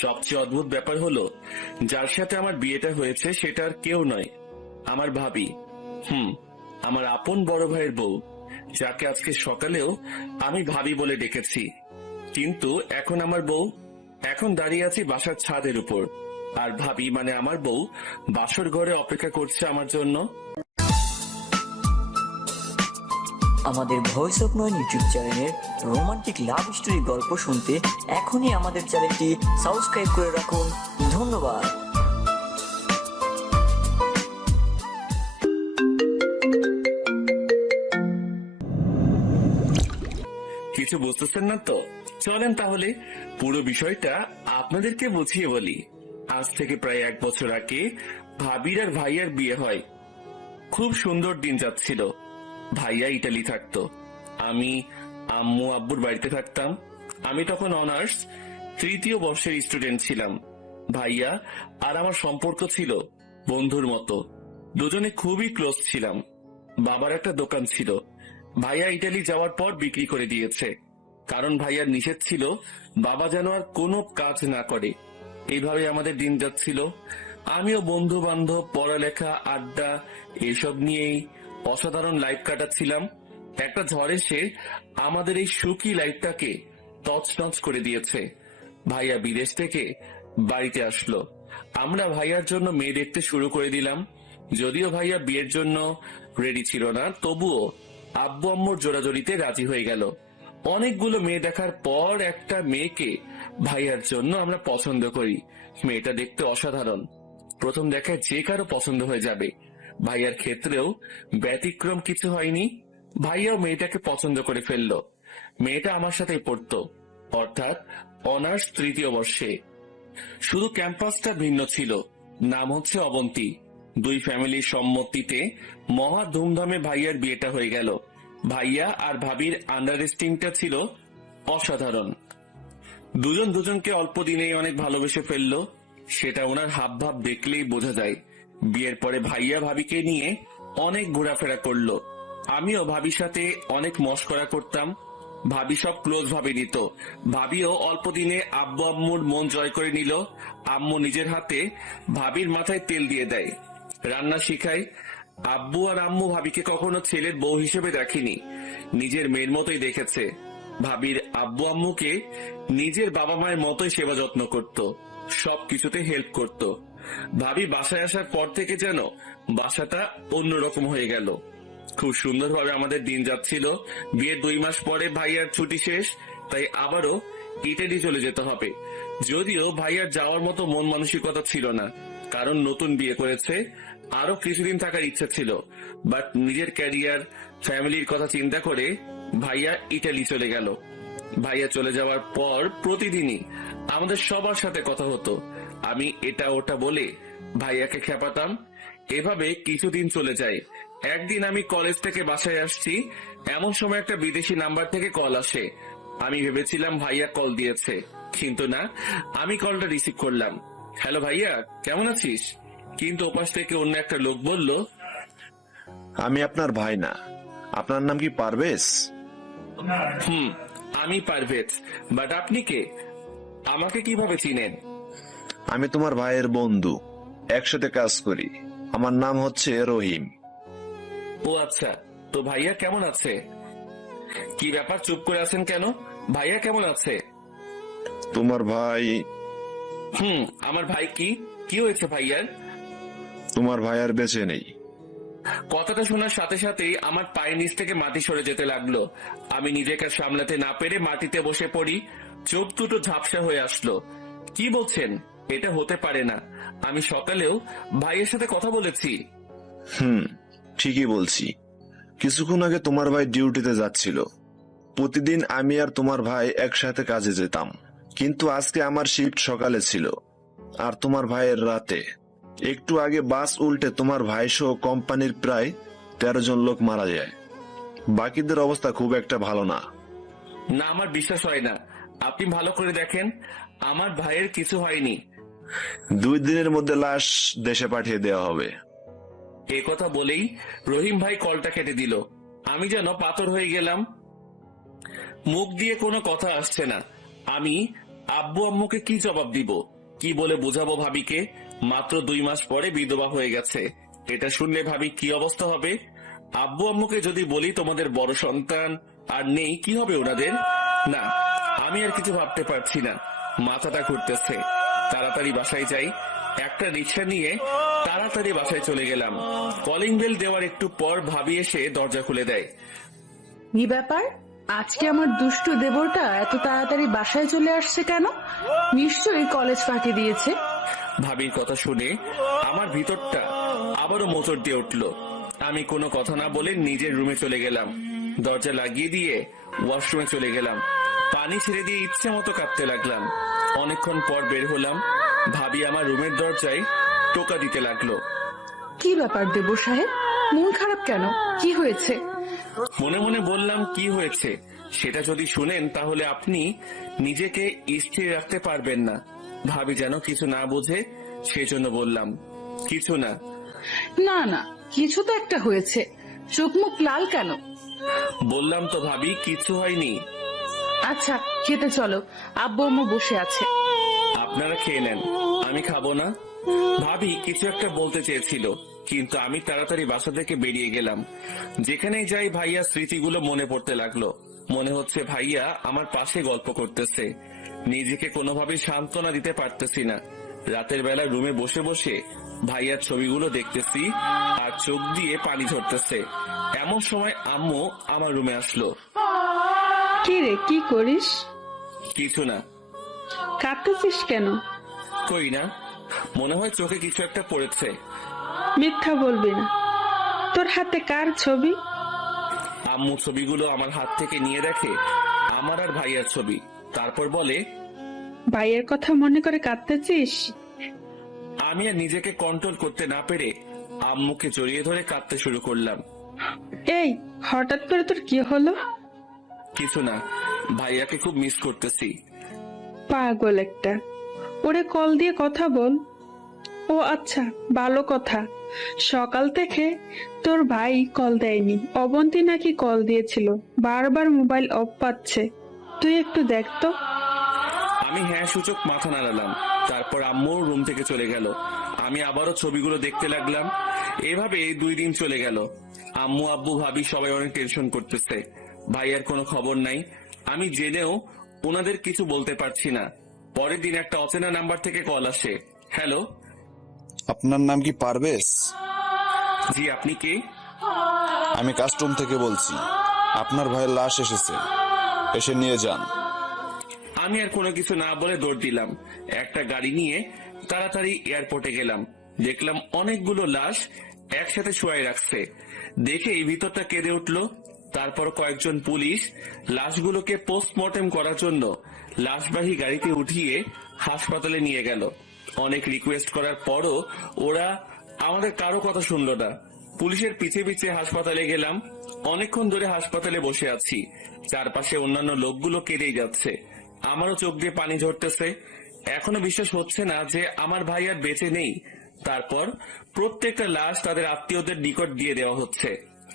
সবচেয়ে অদ্ভুত ব্যাপার হলো, যার সাথে আমার বিয়েটা হয়েছে সেটা আর কেউ নয়, আমার ভাবি। আমার আপন বড় ভাইয়ের বউ, যাকে আজকে সকালেও আমি ভাবি বলে ডেকেছি। কিন্তু এখন আমার বউ, এখন দাঁড়িয়ে আছি বাসার ছাদের উপর, আর ভাবি মানে আমার বউ বাসর ঘরে অপেক্ষা করছে আমার জন্য। আমাদের ভয়েস অফ নয়ন ইউটিউব চ্যানেলের রোমান্টিক লাভ স্টোরি গল্প শুনতে এখনই আমাদের চ্যানেলটি সাবস্ক্রাইব করে রাখুন। ধন্যবাদ। কিছু বুঝতেছেন না তো? চলেন তাহলে পুরো বিষয়টা আপনাদেরকে বুঝিয়ে বলি। আজ থেকে প্রায় 1 বছর আগে ভাবির আর ভাইয়ার বিয়ে হয়। খুব সুন্দর দিন যাচ্ছিল। ভাইয়া ইটালি থাকতো, আমি আম্মু আব্বুর বাড়িতে থাকতাম। আমি তখন অনার্স 3য় বর্ষের স্টুডেন্ট ছিলাম। ভাইয়া আর আমার সম্পর্ক ছিল বন্ধুর মতো, দুজনে খুবই ক্লোজ ছিলাম। বাবার একটা দোকান ছিল, ভাইয়া ইটালি যাওয়ার পর বিক্রি করে দিয়েছে, কারণ ভাইয়ার নিষেধ ছিল বাবা যেন আর কোনো কাজ না করে। এইভাবে আমাদের দিন যাচ্ছিল। আমিও বন্ধু বান্ধব, পড়ালেখা, আড্ডা এসব নিয়েই অসাধারণ লাইফ কাটাচ্ছিলাম। একটা ঝড় এসে আমাদের এই সুখী লাইফটাকে তছনছ করে দিয়েছে। ভাইয়া বিদেশ থেকে বাড়িতে আসলো। আমরা ভাইয়ার জন্য মেয়ে দেখতে শুরু করে দিলাম। যদিও ভাইয়া বিয়ের জন্য রেডি ছিল না, তবুও আব্বু আম্মুর জোড়াজড়িতে রাজি হয়ে গেল। অনেকগুলো মেয়ে দেখার পর একটা মেয়েকে ভাইয়ার জন্য আমরা পছন্দ করি। মেয়েটা দেখতে অসাধারণ, প্রথম দেখায় যে কারো পছন্দ হয়ে যাবে। ভাইয়ার ক্ষেত্রেও ব্যতিক্রম কিছু হয়নি। ভাইয়াও মেয়েটাকে পছন্দ করে ফেললো। মেয়েটা আমার সাথেই পড়তো, অর্থাৎ অনার্স 3য় বর্ষে। শুধু ক্যাম্পাসটা ভিন্ন ছিল। নাম হচ্ছে অবন্তী। দুই ফ্যামিলির সম্মতিতে মহা ধুমধামে ভাইয়ার বিয়েটা হয়ে গেল। ভাইয়া আর ভাবির আন্ডারস্ট্যান্ডিংটা ছিল অসাধারণ। দুজন দুজনকে অল্প দিনেই অনেক ভালোবেসে ফেললো, সেটা ওনার হাব ভাব দেখলেই বোঝা যায়। বিয়ের পরে ভাইয়া ভাবিকে নিয়ে অনেক ঘোরাফেরা করলো। আমিও ভাবির সাথে অনেক মশকরা করতাম। ভাবি সব ক্লোজ ভাবে নিত। ভাবিও অল্প দিনে আব্বু আম্মুর মন জয় করে নিল। আম্মু নিজের হাতে ভাবির মাথায় তেল দিয়ে দেয়, রান্না শিখায়। আব্বু আর আম্মু ভাবিকে কখনো ছেলের বউ হিসেবে দেখেনি, নিজের মেয়ের মতোই দেখেছে। ভাবির আব্বু আম্মুকে নিজের বাবা মায়ের মতোই সেবা যত্ন করত, সবকিছুতে হেল্প করত। ভাবি বাসায় আসার পর থেকে যেন বাসাটা অন্যরকম হয়ে গেল। খুব সুন্দরভাবে আমাদের দিন যাচ্ছিল। বিয়ের 2 মাস পরে ভাইয়ার ছুটি শেষ, তাই আবারও ইটালি চলে যেতে হবে। যদিও ভাইয়ার যাওয়ার মতো মন মানসিকতা ছিল না, কারণ নতুন বিয়ে করেছে, আরো কিছুদিন থাকার ইচ্ছা ছিল। বাট নিজের ক্যারিয়ার, ফ্যামিলির কথা চিন্তা করে ভাইয়া ইটালি চলে গেল। ভাইয়া চলে যাওয়ার পর প্রতিদিনই আমাদের সবার সাথে কথা হতো। আমি এটা ওটা বলে ভাইয়াকে খেপাতাম। এভাবে কিছুদিন চলে যায়। একদিন আমি কলেজ থেকে বাসায় আসছি, এমন সময় একটা বিদেশি নাম্বার থেকে কল আসে। আমি ভেবেছিলাম ভাইয়া কল দিয়েছে, কিন্তু না। আমি কলটা রিসিভ করলাম। হ্যালো ভাইয়া, কেমন আছিস? কিন্তু ওপাশ থেকে অন্য একটা লোক বলল, আমি আপনার ভাই না। আপনার নাম কি পারভেজ? আমি পারভেজ। বাট আপনি কে? আমাকে কিভাবে চিনেন? আমি তোমার ভাইয়ের বন্ধু, একসাথে কাজ করি। আমার নাম হচ্ছে রহিম। ও আচ্ছা, তো ভাইয়া কেমন আছে? কি ব্যাপার, চুপ করে আছেন কেন? ভাইয়া কেমন আছে? তোমার ভাই? আমার ভাই কি হয়েছে ভাইয়ার? তোমার ভাই আর বেঁচে নেই। কথাটা শোনার সাথে সাথেই আমার পায়ের নিচ থেকে মাটি সরে যেতে লাগলো। আমি নিজেকে সামলাতে না পেরে মাটিতে বসে পড়ি। চোখ দুটো ঝাপসা হয়ে আসলো। কি বলছেন? এটা হতে পারে না। আমি সকালেও ভাইয়ের সাথে কথা বলেছি। ঠিকই বলছি। কিছুক্ষণ আগে তোমার ভাই ডিউটিতে যাচ্ছিল। প্রতিদিন আমি আর তোমার ভাই একসাথে কাজে যেতাম, কিন্তু আজকে আমার শিফট সকালে ছিল আর তোমার ভাইয়ের রাতে। একটু আগে বাস উল্টে তোমার ভাই সহ কোম্পানির প্রায় 13 জন লোক মারা যায়। বাকিদের অবস্থা খুব একটা ভালো না। না, আমার বিশ্বাস হয় না। আপনি ভালো করে দেখেন, আমার ভাইয়ের কিছু হয়নি। 2 দিনের মধ্যে লাশ দেশে পাঠিয়ে দেওয়া হবে। এ কথা বলেই রহিম ভাই কলটা কেটে দিল। আমি যেন পাথর হয়ে গেলাম। মুখ দিয়ে কোনো কথা আসছে না। আমি আব্বু আম্মুকে কি জবাব দিব, কি বলে বোঝাবো ভাবিকে? মাত্র 2 মাস পরে বিধবা হয়ে গেছে। এটা শুনলে ভাবি কি অবস্থা হবে? আব্বু আম্মুকে যদি বলি তোমাদের বড় সন্তান আর নেই, কি হবে ওনাদের? না, আমি আর কিছু ভাবতে পারছি না, মাথাটা ঘুরতেছে। তাড়াতাড়ি বাসায় যাই। একটা রিক্সা নিয়ে তাড়াতাড়ি বাসায় চলে গেলাম। কলিং বেল দেওয়ার একটু পর ভাবি এসে দরজা খুলে দেয়। কি ব্যাপার, আজকে আমার দুষ্টু দেবরটা এত তাড়াতাড়ি বাসায় চলে আসছে কেন? নিশ্চয়ই কলেজ ফাঁকি দিয়েছে। ভাবির কথা শুনে আমার ভিতরটা আবারও মোচড় দিয়ে উঠলো। আমি কোনো কথা না বলে নিজের রুমে চলে গেলাম। দরজা লাগিয়ে দিয়ে ওয়াশরুমে চলে গেলাম। পানি ছেড়ে দিয়ে ইচ্ছে মতো কাঁদতে লাগলাম। অনেকক্ষণ পর বের হলাম। ভাবি আমার রুমের দরজায় টোকা দিতে লাগলো। কি ব্যাপার দেবর সাহেব, মন খারাপ কেন? কি হয়েছে? মনে মনে বললাম, কি হয়েছে সেটা যদি শুনেন তাহলে আপনি নিজেকে স্থির রাখতে পারবেন না। ভাবি যেন কিছু না বোঝে, সেজন্য বললাম, কিছু না। না না, কিছু তো একটা হয়েছে, চোখ মুখ লাল কেন? বললাম তো ভাবি, কিছু হয়নি। আচ্ছা খেতে চলো, আব্বু আম্মু বসে আছে। আপনারা খেয়ে নেন, আমি খাবো না। ভাবি কিছু একটা বলতে চেয়েছিল, কিন্তু আমি তাড়াতাড়ি বাসা থেকে বেরিয়ে গেলাম। যেখানেই যাই ভাইয়া স্মৃতিগুলো মনে পড়তে লাগলো। মনে হচ্ছে ভাইয়া আমার পাশে গল্প করতেছে। নিজেকে কোনোভাবে সান্ত্বনা দিতে পারতেছি না। রাতের বেলা রুমে বসে বসে ভাইয়ার ছবিগুলো দেখতেছি আর চোখ দিয়ে পানি ঝরতেছে। এমন সময় আম্মু আমার রুমে আসলো। কি রে, কি করিস? কিছু না। কাঁদতেছিস কেন? কই না, মনে হয় চোখে কিছু একটা পড়েছে। মিথ্যা বলবি না। তোর হাতে কার ছবি? আম্মু ছবিগুলো আমার হাত থেকে নিয়ে দেখে আমার আর ভাইয়ার ছবি, তারপর বলে, ভাইয়ের কথা মনে করে কাঁদতেছিস? আমি আর নিজেকে কন্ট্রোল করতে না পেরে আম্মুকে জড়িয়ে ধরে কাঁদতে শুরু করলাম। এই হঠাৎ করে তোর কি হলো? কিছু না, ভাইয়াকে খুব মিস করতেছি। পাগল একটা, ওরে কল দিয়ে কথা বল। ও আচ্ছা, ভালো কথা। সকাল থেকে তোর ভাই কল দেয়নি, অবন্তী নাকি কল দিয়েছিল, বারবার মোবাইল অফ পাচ্ছে। তুই একটু দেখ তো। আমি হ্যাঁ সূচক মাথা নাড়ালাম। তারপর আম্মু রুম থেকে চলে গেল। আমি আবারও ছবিগুলো দেখতে লাগলাম। এভাবে 2 দিন চলে গেল। আম্মু আব্বু ভাবি সবাই অনেক টেনশন করতেছে। ভাইয়ার কোনো খবর নাই। আমি জেনেও ওনাদের কিছু বলতে পারছি না। পরের দিন একটা অচেনা নাম্বার থেকে কল আসে। হ্যালো। আপনার নাম কি পারভেজ? জি, আপনি কে? আমি কাস্টম থেকে বলছি। আপনার ভাইয়ের লাশ এসেছে, এসে নিয়ে যান। আমি আর কোনো কিছু না বলে দৌড় দিলাম। একটা গাড়ি নিয়ে তাড়াতাড়ি এয়ারপোর্টে গেলাম। দেখলাম অনেকগুলো লাশ একসাথে শুয়াই রাখছে। দেখে এই ভিতরটা কেঁদে উঠলো। তারপর কয়েকজন পুলিশ লাশগুলোকে পোস্টমর্টেম করার জন্য লাশবাহী গাড়িতে উঠিয়ে হাসপাতালে নিয়ে গেল। অনেক রিকোয়েস্ট করার পরও ওরা আমাদের কারো কথা শুনলো না। পুলিশের পিছে পিছে হাসপাতালে গেলাম। অনেকক্ষণ ধরে হাসপাতালে বসে আছি। চারপাশে অন্যান্য লোকগুলো কেঁদেই যাচ্ছে। আমারও চোখ দিয়ে পানি ঝরতেছে। এখনো বিশ্বাস হচ্ছে না যে আমার ভাই আর বেঁচে নেই। তারপর প্রত্যেকটা লাশ তাদের আত্মীয়দের নিকট দিয়ে দেওয়া হচ্ছে।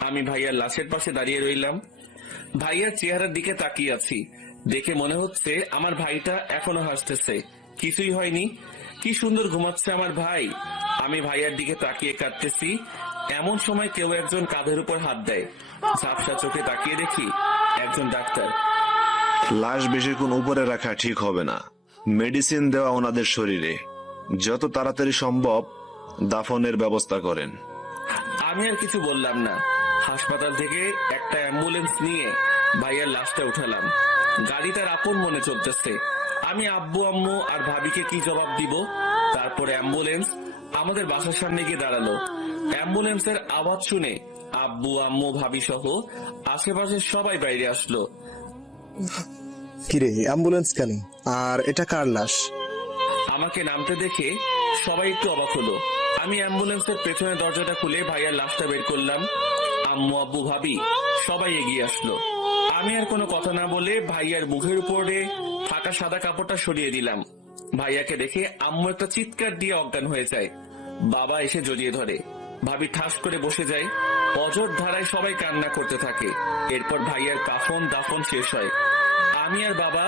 আমি ভাইয়ার লাশের পাশে দাঁড়িয়ে রইলাম। ভাইয়ার চেহারার দিকে তাকিয়ে আছি। দেখে মনে হচ্ছে আমার ভাইটা এখনো হাসতেছে, কিছুই হয়নি। কি সুন্দর ঘুমাচ্ছে আমার ভাই। আমি ভাইয়ার দিকে তাকিয়ে কাঁদতেছি। এমন সময় কেউ একজন কাঁধের উপর হাত দেয়। ঝাপসা চোখে তাকিয়ে দেখি একজন ডাক্তার। লাশ বেশিক্ষণ উপরে রাখা ঠিক হবে না। মেডিসিন দেওয়া ওনাদের শরীরে। যত তাড়াতাড়ি সম্ভব দাফনের ব্যবস্থা করেন। আমি আর কিছু বললাম না। হাসপাতাল থেকে একটা অ্যাম্বুলেন্স নিয়ে ভাইয়ার লাশটা উঠালাম। গাড়ি তার আপন মনে চলতেছে। আমি আব্বু আম্মু আর ভাবিকে কি জবাব দিব? তারপরে অ্যাম্বুলেন্স আমাদের বাসার সামনে গিয়ে দাঁড়ালো। অ্যাম্বুলেন্সের আওয়াজ শুনে আব্বু আম্মু ভাবি সহ আশেপাশের সবাই বাইরে আসলো। কিরে, অ্যাম্বুলেন্স কেন? আর এটা কার লাশ? আমাকে নামতে দেখে সবাই একটু অবাক হলো। আমি অ্যাম্বুলেন্সের পেছনের দরজাটা খুলে ভাইয়ার লাশটা বের করলাম। আম্মু আব্বু ভাবি সবাই এগিয়ে আসলো। আমি আর কোনো কথা না বলে ভাইয়ার মুখের উপরে থাকা সাদা কাপড়টা সরিয়ে দিলাম। ভাইয়াকে দেখে আম্মু একটা চিৎকার দিয়ে অজ্ঞান হয়ে যায়। বাবা এসে জড়িয়ে ধরে। ভাবি ঠাস করে বসে যায়। অঝোর ধারায় সবাই কান্না করতে থাকে। এরপর ভাইয়ার কাফন দাফন শেষ হয়। আমি আর বাবা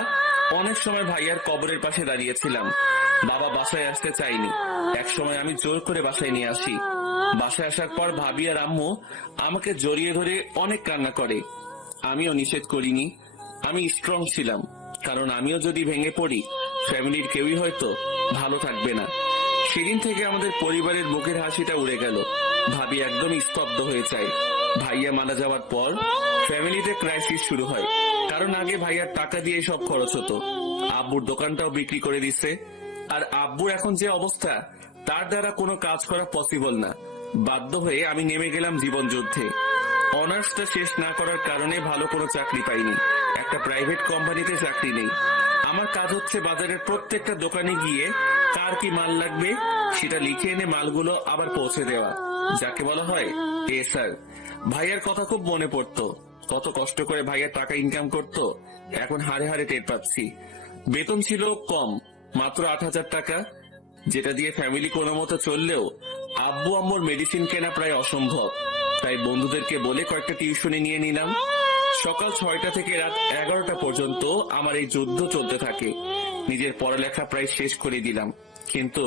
অনেক সময় ভাইয়ার কবরের পাশে দাঁড়িয়েছিলাম। বাবা বাসায় আসতে চাইনি, এক সময় আমি জোর করে বাসায় নিয়ে আসি। বাসায় আসার পর ভাবি আর আম্মু আমাকে জড়িয়ে ধরে অনেক কান্না করে। আমিও নিষেধ করিনি, আমি স্ট্রং ছিলাম, কারণ আমিও যদি ভেঙে পড়ি ফ্যামিলির কেউই হয়তো ভালো থাকবে না। সেদিন থেকে আমাদের পরিবারের মুখের হাসিটা উড়ে গেল। ভাবি একদম স্তব্ধ হয়ে যায়। ভাইয়া মারা যাওয়ার পর ফ্যামিলিতে ক্রাইসিস শুরু হয়, কারণ আগে ভাইয়ার টাকা দিয়ে সব খরচ হতো। আব্বুর দোকানটাও বিক্রি করে দিছে, আর আব্বুর এখন যে অবস্থা তার দ্বারা কোনো কাজ করা পসিবল না। বাধ্য হয়ে আমি নেমে গেলাম জীবন যুদ্ধে। অনার্সটা শেষ না করার কারণে ভালো কোনো চাকরি পাইনি, একটা প্রাইভেট কোম্পানিতে চাকরি নেই। আমার কাজ হচ্ছে বাজারের প্রত্যেকটা দোকানে গিয়ে কার কি মাল লাগবে সেটা লিখে এনে মালগুলো আবার পৌঁছে দেওয়া, যাকে বলা হয় স্যার। ভাইয়ার কথা খুব মনে পড়তো, কত কষ্ট করে ভাইয়ার টাকা ইনকাম করতো, এখন হাড়ে হাড়ে টের পাচ্ছি। বেতন ছিল কম, মাত্র 8,000 টাকা, যেটা দিয়ে ফ্যামিলি কোনো মতো চললেও আব্বু আম্মুর মেডিসিন কেনা প্রায় অসম্ভব। তাই বন্ধুদেরকে বলে কয়েকটা টিউশনি নিয়ে নিলাম। সকাল 6টা থেকে রাত 11টা পর্যন্ত আমার এই যুদ্ধ চলতে থাকে। নিজের পড়ালেখা প্রায় শেষ করে দিলাম, কিন্তু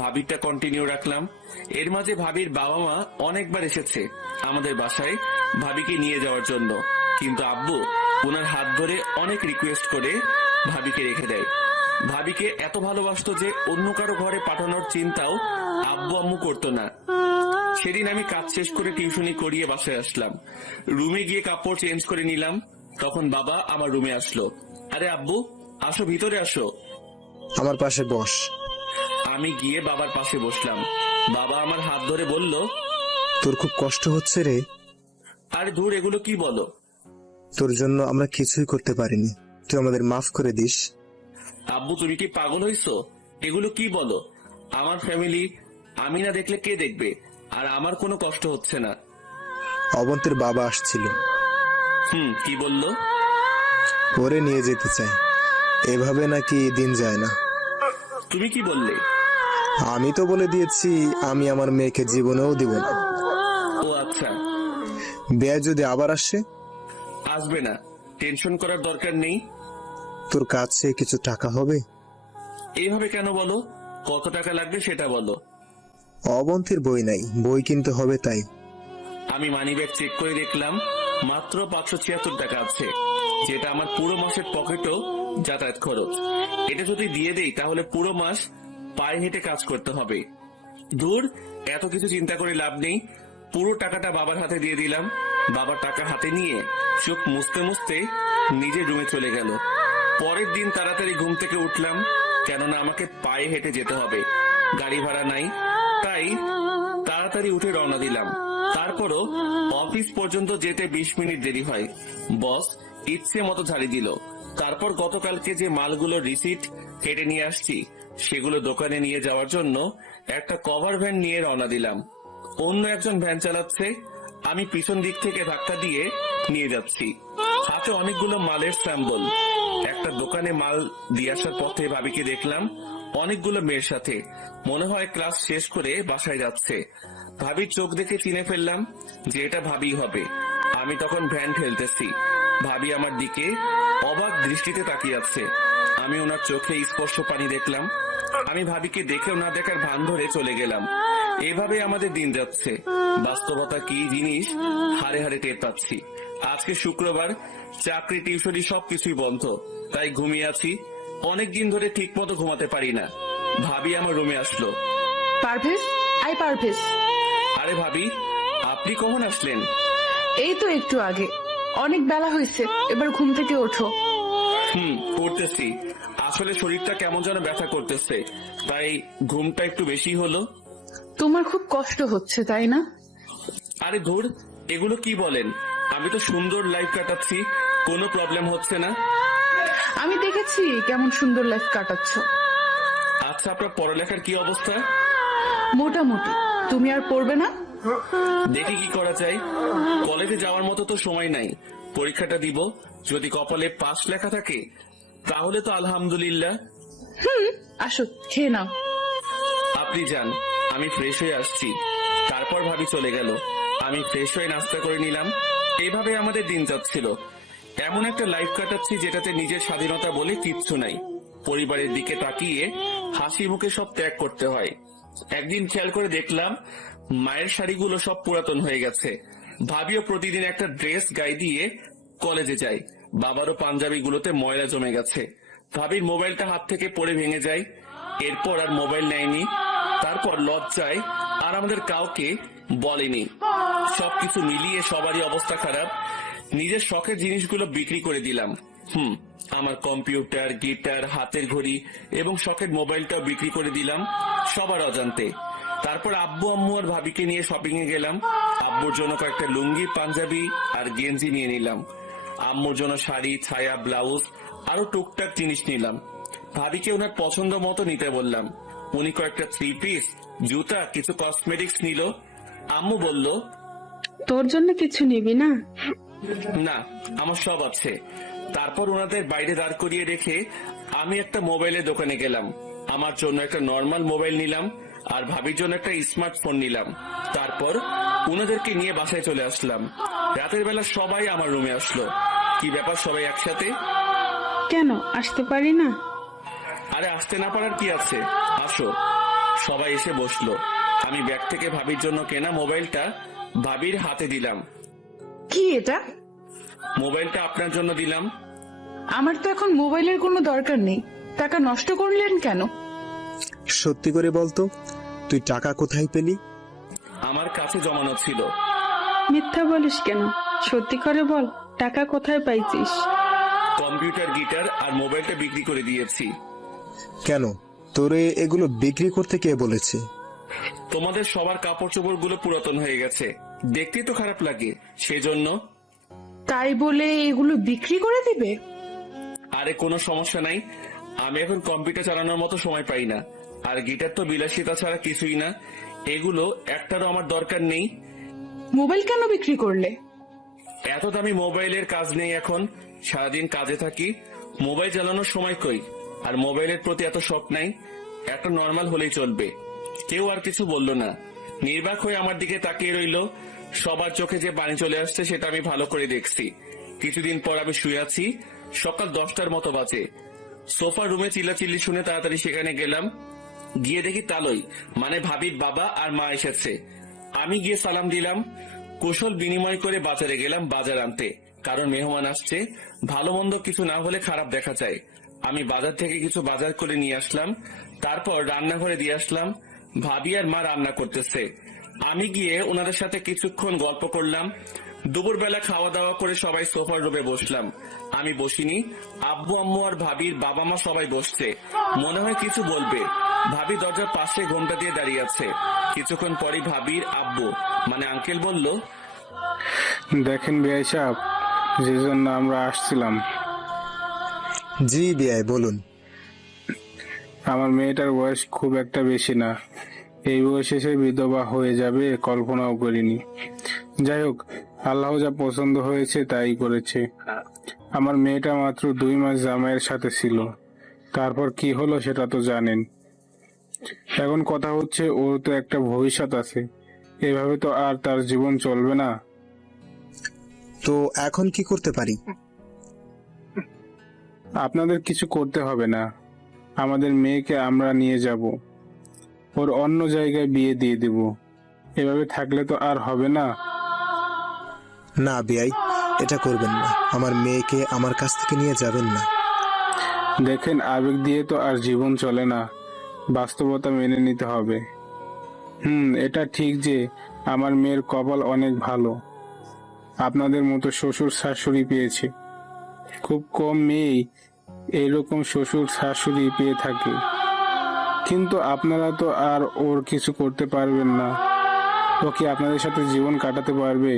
ভাবিটা কন্টিনিউ রাখলাম। এর মাঝে ভাবির বাবা মা অনেকবার এসেছে আমাদের বাসায় ভাবিকে নিয়ে যাওয়ার জন্য, কিন্তু আব্বু ওনার হাত ধরে অনেক রিকোয়েস্ট করে ভাবিকে রেখে দেয়। ভাবিকে এত ভালোবাসতো যে অন্য কারো ঘরে পাঠানোর চিন্তাও আব্বু আম্মু করতো না। সেদিন আমি কাজ শেষ করে টিউশনি করিয়ে বাসায় আসলাম। রুমে গিয়ে কাপড় চেঞ্জ করে নিলাম, তখন বাবা আমার রুমে আসলো। আরে আব্বু, আসো, ভিতরে আসো। আমার পাশে বস। আমি গিয়ে বাবার পাশে বসলাম। বাবা আমার হাত ধরে বলল, তোর খুব কষ্ট হচ্ছে রে। আরে ধুর, এগুলো কি বলো? তোর জন্য আমরা কিছুই করতে পারিনি, তুই আমাদের মাফ করে দিস। আব্বু, তুমি কি পাগল হইছো? এগুলো কি বলো? আমার ফ্যামিলি আমি না দেখলে কে দেখবে? আর আমার কোনো কষ্ট হচ্ছে না। অবন্তের বাবা আসছিল, কি বললো? ওরে নিয়ে যেতে চাই। এভাবে নাকি দিন যায় না। তুমি কি বললে? আমি তো বলে দিয়েছি আমি আমার মেয়েকে জীবনেও দিব না। ও আচ্ছা। বেয়া যদি আবার আসে? আসবে না, টেনশন করার দরকার নেই। তোর কাছে কিছু টাকা হবে? এইভাবে কেন বলো? কত টাকা লাগবে সেটা বলো। অবন্তের বই নাই, বই কিনতে হবে তাই। আমি মানিব্যাগ চেক করে দেখলাম মাত্র 576 টাকা আছে, যেটা আমার পুরো মাসের পকেটও যাতায়াত খরচ। এটা যদি দিয়ে দেই তাহলে পুরো মাস পায়ে হেঁটে কাজ করতে হবে। দূর, এত কিছু চিন্তা করে লাভ নেই। পুরো টাকাটা বাবার হাতে দিয়ে দিলাম। বাবা টাকা হাতে নিয়ে চোখ মুছতে মুছতে নিজের রুমে চলে গেল। পরের দিন তাড়াতাড়ি ঘুম থেকে উঠলাম, কেননা আমাকে পায়ে হেঁটে যেতে হবে, গাড়ি ভাড়া নাই। তাই তাড়াতাড়ি উঠে রওনা দিলাম। তারপরও অফিস পর্যন্ত যেতে 20 মিনিট দেরি হয়। বস ইচ্ছে মতো ঝাড়ি দিল। তারপর গতকালকে যে মালগুলো রিসিট কেটে নিয়ে আসছি সেগুলো দোকানে নিয়ে যাওয়ার জন্য একটা কভার ভ্যান নিয়ে রওনা দিলাম। অন্য একজন ভ্যান চালাচ্ছে, আমি পিছন দিক থেকে ধাক্কা দিয়ে নিয়ে যাচ্ছি। হাতে অনেকগুলো মালের স্যাম্পল। একটা দোকানে মাল দিয়ে আসার পথে ভাবিকে দেখলাম অনেকগুলো মেয়ের সাথে, মনে হয় ক্লাস শেষ করে বাসায় যাচ্ছে। ভাবির চোখ দেখে চিনে ফেললাম যে এটা ভাবি হবে। আমি তখন ভ্যান ঠেলতেছি, ভাবি আমার দিকে অবাক দৃষ্টিতে তাকিয়ে আছে। আমি ওনার চোখে স্পর্শ পানি দেখলাম। আমি ভাবিকে দেখেও না দেখার ভান ধরে চলে গেলাম। এভাবে আমাদের দিন যাচ্ছে। বাস্তবতা কি জিনিস হারে হারে টের পাচ্ছি। আজকে শুক্রবার, চাকরি টিউশনি সবকিছুই বন্ধ, তাই ঘুমিয়ে আছি। অনেকদিন ধরে ঠিক মতো ঘুমাতে পারি না। ভাবি আমার রুমে আসলো। পারভেজ, আই পারভেজ। আরে ভাবি, আপনি কখন আসলেন? এই তো একটু আগে। অনেক বেলা হয়েছে, এবার ঘুম থেকে ওঠো। করতেছি। আসলে শরীরটা কেমন যেন ব্যথা করতেছে, তাই ঘুমটা একটু বেশি হলো। তোমার খুব কষ্ট হচ্ছে তাই না? আরে ধুর, এগুলো কি বলেন? আমি তো সুন্দর লাইফ কাটাচ্ছি, কোনো প্রবলেম হচ্ছে না। আমি দেখেছি কেমন সুন্দর লাইফ কাটাচ্ছ। আচ্ছা, আপনার পড়ালেখার কি অবস্থা? মোটামুটি। তুমি আর পড়বে না? দেখি কি করা যায়। কলেজে যাওয়ার মতো তো সময় নাই। পরীক্ষাটা দিব, যদি কপালে পাস লেখা থাকে তাহলে তো আলহামদুলিল্লাহ। আসো, খেয়ে নাও। আপনি যান, আমি ফ্রেশ হয়ে আসছি। তারপর ভাবি চলে গেল। আমি ফ্রেশ হয়ে নাস্তা করে নিলাম। এইভাবে আমাদের দিন যাচ্ছিল। এমন একটা লাইফ কাটাচ্ছি যেটাতে নিজের স্বাধীনতা বলে কিচ্ছু নাই। পরিবারের দিকে তাকিয়ে হাসি মুখে সব ত্যাগ করতে হয়। একদিন খেয়াল করে দেখলাম মায়ের শাড়িগুলো সব পুরাতন হয়ে গেছে। ভাবিও প্রতিদিন একটা ড্রেস গায়ে দিয়ে কলেজে যায়। বাবারও পাঞ্জাবিগুলোতে ময়লা জমে গেছে। ভাবির মোবাইলটা হাত থেকে পড়ে ভেঙে যায়। এরপর আর মোবাইল নেয়নি। তারপর লজ্জায় আর আমাদের কাউকে বলেনি। সবকিছু মিলিয়ে সবারই অবস্থা খারাপ। নিজের শখের জিনিসগুলো বিক্রি করে দিলাম। আমার কম্পিউটার, গিটার, হাতের ঘড়ি এবং শখের মোবাইলটাও বিক্রি করে দিলাম সবার অজান্তে। তারপর আব্বু আম্মু আর ভাবিকে নিয়ে শপিং এ গেলাম। আব্বুর জন্য কয়েকটা লুঙ্গি, পাঞ্জাবি আর গেঞ্জি নিয়ে নিলাম। আম্মুর জন্য শাড়ি, ছায়া, ব্লাউজ আরো টুকটাক জিনিস নিলাম। ভাবিকে ওনার পছন্দ মতো নিতে বললাম। উনি কয়েকটা 3 পিস, জুতা, কিছু কসমেটিক্স নিল। আম্মু বলল, তোর জন্য কিছু নিবি না? না, আমার সব আছে। তারপর ওনাদের বাইরে দাঁড় করিয়ে রেখে আমি একটা মোবাইলের দোকানে গেলাম। আমার জন্য একটা নর্মাল মোবাইল নিলাম আর ভাবির জন্য একটা স্মার্টফোন নিলাম। তারপর ওনাদেরকে নিয়ে বাসায় চলে আসলাম। রাতের বেলা সবাই আমার রুমে আসলো। কি ব্যাপার সবাই একসাথে? কেন আসতে পারি না? আরে আসতে না পারার কি আছে, আসো। সবাই এসে বসলো। আমি ব্যাগ থেকে ভাবির জন্য কেনা মোবাইলটা ভাবির হাতে দিলাম। কি এটা? মোবাইলটা আপনার জন্য দিলাম। আমার তো এখন মোবাইলের কোনো দরকার নেই। টাকা নষ্ট করলেন কেন? সত্যি করে বলতো, তুই টাকা কোথায় পেলি? আমার কাছে জমানো ছিল। মিথ্যা বলিস কেন? সত্যি করে বল, টাকা কোথায় পাইছিস? কম্পিউটার, গিটার আর মোবাইলটা বিক্রি করে দিয়েছি। কেন, তোরে এগুলো বিক্রি করতে কে বলেছে? তোমাদের সবার কাপড় চোপড় গুলো পুরাতন হয়ে গেছে, দেখতেই তো খারাপ লাগে, সেজন্য। তাই বলে এগুলো বিক্রি করে দিবে? আরে কোনো সমস্যা নাই, আমি এখন কম্পিউটার চালানোর মতো সময় পাই না। আর গিটার তো বিলাসিতা ছাড়া কিছুই না। এগুলো একটারও আমার দরকার নেই। মোবাইল কেন বিক্রি করলে? এত দামি মোবাইলের কাজ নেই এখন। সারাদিন কাজে থাকি, মোবাইল চালানোর সময় কই। আর মোবাইলের প্রতি এত শখ নাই। একটা নর্মাল হলেই চলবে। কেউ আর কিছু বলল না। নির্বাক হয়ে আমার দিকে তাকিয়ে রইল। সবার চোখে যে পানি চলে আসছে সেটা আমি ভালো করে দেখছি। কিছুদিন পর আমি শুয়ে আছি। সকাল 10টার মতো বাজে। সোফা রুমে চিল্লাচিল্লি শুনে তাড়াতাড়ি সেখানে গেলাম। গিয়ে দেখি তালই, মানে ভাবির বাবা আর মা এসেছে। আমি গিয়ে সালাম দিলাম। কুশল বিনিময় করে বাজারে গেলাম বাজার আনতে, কারণ মেহমান আসছে। ভালো মন্দ কিছু না হলে খারাপ দেখা যায়। আমি বাজার থেকে কিছু বাজার করে নিয়ে আসলাম। তারপর রান্নাঘরে দিয়ে আসলাম। ভাবি আর মা রান্না করতেছে। আমি গিয়ে ওনাদের সাথে কিছুক্ষণ গল্প করলাম। দুপুরবেলা খাওয়া দাওয়া করে সবাই সোফার রুমে বসলাম। আমি বসিনি। আব্বু আম্মু আর ভাবির বাবা মা সবাই বসছে। মনে হয় কিছু বলবে। ভাবি দরজার পাশে ঘোমটা দিয়ে দাঁড়িয়ে আছে। কিছুক্ষণ পরই ভাবির আব্বু, মানে আঙ্কেল বলল, দেখেন বিআই সাহেব, যে জন্য আমরা আসছিলাম। জি বিআই, বলুন। আমার মেয়েটার বয়স খুব একটা বেশি না। এই বয়সে সে বিধবা হয়ে যাবে কল্পনাও করিনি। যাই হোক, আল্লাহ যা পছন্দ হয়েছে তাই করেছে। আমার মেয়েটা মাত্র 2 মাস জামাইয়ের সাথে ছিল। তারপর কি হলো সেটা তো জানেন। এখন কথা হচ্ছে, ওর তো একটা ভবিষ্যৎ আছে। এভাবে তো আর তার জীবন চলবে না। তো এখন কি করতে পারি? আপনাদের কিছু করতে হবে না। আমাদের মেয়েকে আমরা নিয়ে যাব, ওর অন্য জায়গায় বিয়ে দিয়ে দেব। এভাবে থাকলে তো আর হবে না। না বিআই, এটা করবেন না। আমার মেয়েকে আমার কাছ থেকে নিয়ে যাবেন না। দেখেন, আবেগ দিয়ে তো আর জীবন চলে না। বাস্তবতা মেনে নিতে হবে। এটা ঠিক যে আমার মেয়ের কপাল অনেক ভালো। আপনাদের মতো শ্বশুর শাশুড়ি পেয়েছে। খুব কম মেয়েই এইরকম শ্বশুর শাশুড়ি পেয়ে থাকে। কিন্তু আপনারা তো আর ওর কিছু করতে পারবেন না। ও কি আপনাদের সাথে জীবন কাটাতে পারবে?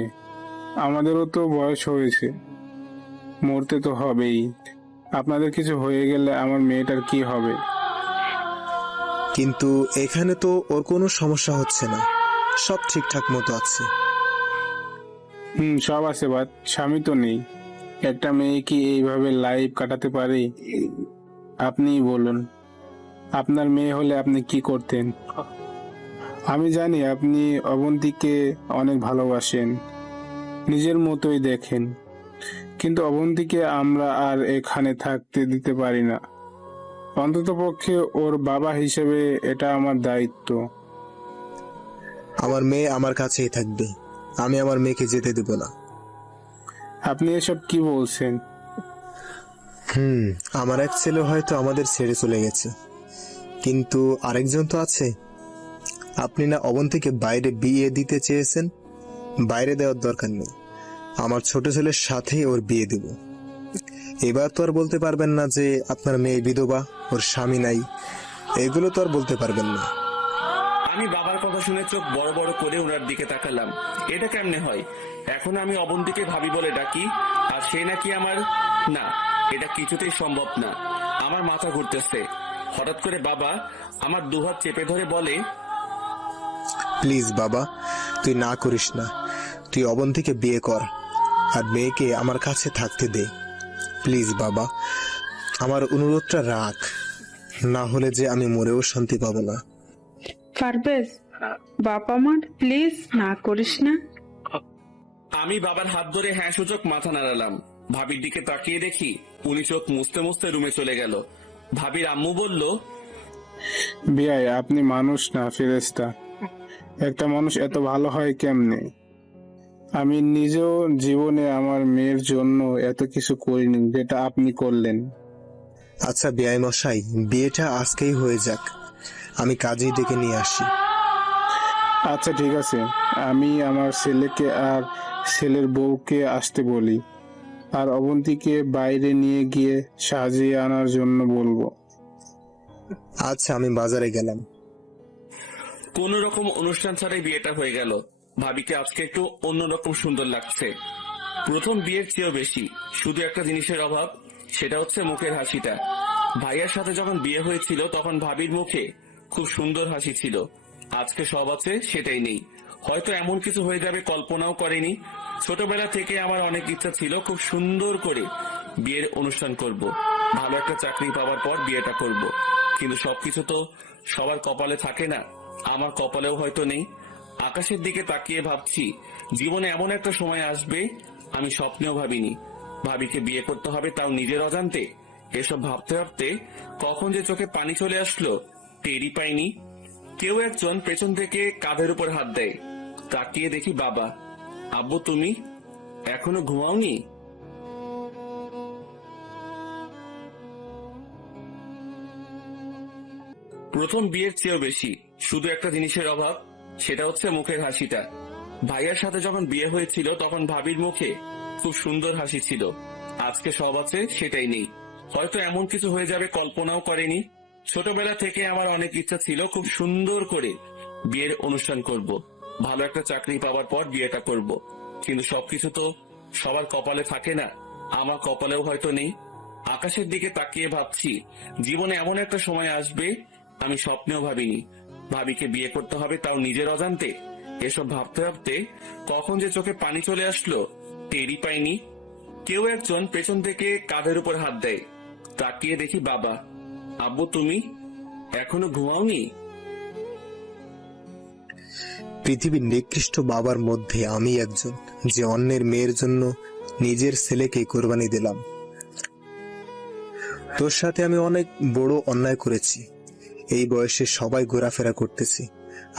আমাদেরও তো বয়স হয়েছে, মরতে তো হবেই। আপনাদের কিছু হয়ে গেলে আমার মেয়েটার কি হবে? কিন্তু এখানে তো ওর কোনো সমস্যা হচ্ছে না, সব ঠিকঠাক মতো আছে। সব আছে, বাট স্বামী তো নেই। একটা মেয়ে কি এইভাবে লাইফ কাটাতে পারে? আপনিই বলুন, আপনার মেয়ে হলে আপনি কি করতেন? আমি জানি আপনি অবন্তীকে অনেক ভালোবাসেন, নিজের মতোই দেখেন। কিন্তু অবন্তীকে আমরা আর এখানে থাকতে দিতে পারি না। অন্ততপক্ষে ওর বাবা হিসেবে এটা আমার দায়িত্ব। আমার মেয়ে আমার কাছেই থাকবে, আমি আমার মেয়েকে যেতে দেব না। আপনি এসব কি বলছেন? আমার এক ছেলে হয়তো আমাদের ছেড়ে চলে গেছে, কিন্তু আরেকজন তো আছে। আপনি না অবন্তীকে বাইরে বিয়ে দিতে চেয়েছেন? বাইরে দেওয়ার দরকার নেই, আমার ছোট ছেলের সাথেই ওর বিয়ে দেব। এবার তো আর বলতে পারবেন না যে আপনার মেয়ে বিধবা, ওর স্বামী নাই, এগুলো তো আর বলতে পারবেন না। আমি বাবার কথা শুনে চোখ বড় বড় করে ওনার দিকে তাকালাম। এটা কেমনে হয়? এখন আমি অবন্তীকে ভাবি বলে ডাকি, আর সে নাকি আমার? না, এটা কিছুতেই সম্ভব না। আমার মাথা ঘুরতেছে। হঠাৎ করে বাবা আমার দুহাত চেপে ধরে বলে, প্লিজ বাবা, তুই না করিস না, তুই অবন্তীকে বিয়ে কর আর মেয়েকে আমার কাছে থাকতে দে। প্লিজ বাবা, আমার অনুরোধটা রাখ, না হলে যে আমি মরেও শান্তি পাবো না। পারভেজ, বাবা আমার, প্লিজ না করিস না। আমি বাবার হাত ধরে হ্যাঁ সূচক মাথা নাড়ালাম। ভাবির দিকে তাকিয়ে দেখি উনি চোখ মুছতে মুছতে রুমে চলে গেল। ভাবির আম্মু বলল, বিয়াই, আপনি মানুষ না ফেরেশতা। একটা মানুষ এত ভালো হয় কেমনে? আমি নিজেও জীবনে আমার মেয়ের জন্য এত কিছু করিনি যেটা আপনি করলেন। আচ্ছা বেয়াই মশাই, বিয়েটা আজকেই হয়ে যাক, আমি কাজেই ডেকে নিয়ে আসি। আচ্ছা ঠিক আছে, আমি আমার ছেলেকে আর ছেলের বউকে আসতে বলি, আর অবন্তীকে বাইরে নিয়ে গিয়ে সাজিয়ে আনার জন্য বলবো। আচ্ছা, আমি বাজারে গেলাম। কোন রকম অনুষ্ঠান ছাড়াই বিয়েটা হয়ে গেল। ভাবিকে আজকে একটু অন্যরকম সুন্দর লাগছে, প্রথম বিয়ের চেয়েও বেশি। শুধু একটা জিনিসের অভাব, সেটা হচ্ছে মুখের হাসিটা। ভাইয়ার সাথে যখন বিয়ে হয়েছিল তখন ভাবির মুখে খুব সুন্দর হাসি ছিল। আজকে সব আছে, সেটাই নেই। হয়তো এমন কিছু হয়ে যাবে কল্পনাও করেনি। ছোটবেলা থেকে আমার অনেক ইচ্ছা ছিল খুব সুন্দর করে বিয়ের অনুষ্ঠান করব, ভালো একটা চাকরি পাওয়ার পর বিয়েটা করব। কিন্তু সবকিছু তো সবার কপালে থাকে না, আমার কপালেও হয়তো নেই। আকাশের দিকে তাকিয়ে ভাবছি, জীবনে এমন একটা সময় আসবে আমি স্বপ্নেও ভাবিনি। ভাবিকে বিয়ে করতে হবে, তাও নিজের অজান্তে। এসব ভাবতে ভাবতে কখন যে চোখে পানি চলে আসলো টেরই পাইনি। কেউ একজন পেছন থেকে কাঁধের উপর হাত দেয়। তাকিয়ে দেখি বাবা। আব্বু, তুমি এখনো ঘুমাওনি? প্রথম বিয়ের চেয়েও বেশি। শুধু একটা জিনিসের অভাব, সেটা হচ্ছে মুখের হাসিটা। ভাইয়ার সাথে যখন বিয়ে হয়েছিল তখন ভাবির মুখে খুব সুন্দর হাসি ছিল। আজকে সব আছে, সেটাই নেই। হয়তো এমন কিছু হয়ে যাবে কল্পনাও করেনি। ছোটবেলা থেকে আমার অনেক ইচ্ছা ছিল খুব সুন্দর করে বিয়ের অনুষ্ঠান করব, ভালো একটা চাকরি পাওয়ার পর বিয়েটা করব। কিন্তু সবকিছু তো সবার কপালে থাকে না, আমার কপালেও হয়তো নেই। আকাশের দিকে তাকিয়ে ভাবছি, জীবনে এমন একটা সময় আসবে আমি স্বপ্নেও ভাবিনি। ভাবিকে বিয়ে করতে হবে, তাও নিজের অজান্তে। এসব ভাবতে ভাবতে কখন যে চোখে পানি চলে আসলো টেরই পাইনি। কেউ একজন পেছন থেকে কাঁধের উপর হাত দেয়। তাকিয়ে দেখি বাবা। আব্বু, তুমি এখনো ঘুমাওনি? পৃথিবীর নিকৃষ্ট বাবার মধ্যে আমি একজন, যে অন্যের মেয়ের জন্য নিজের ছেলেকে কোরবানি দিলাম। তোর সাথে আমি অনেক বড় অন্যায় করেছি। এই বয়সে সবাই ঘোরাফেরা করতেছি,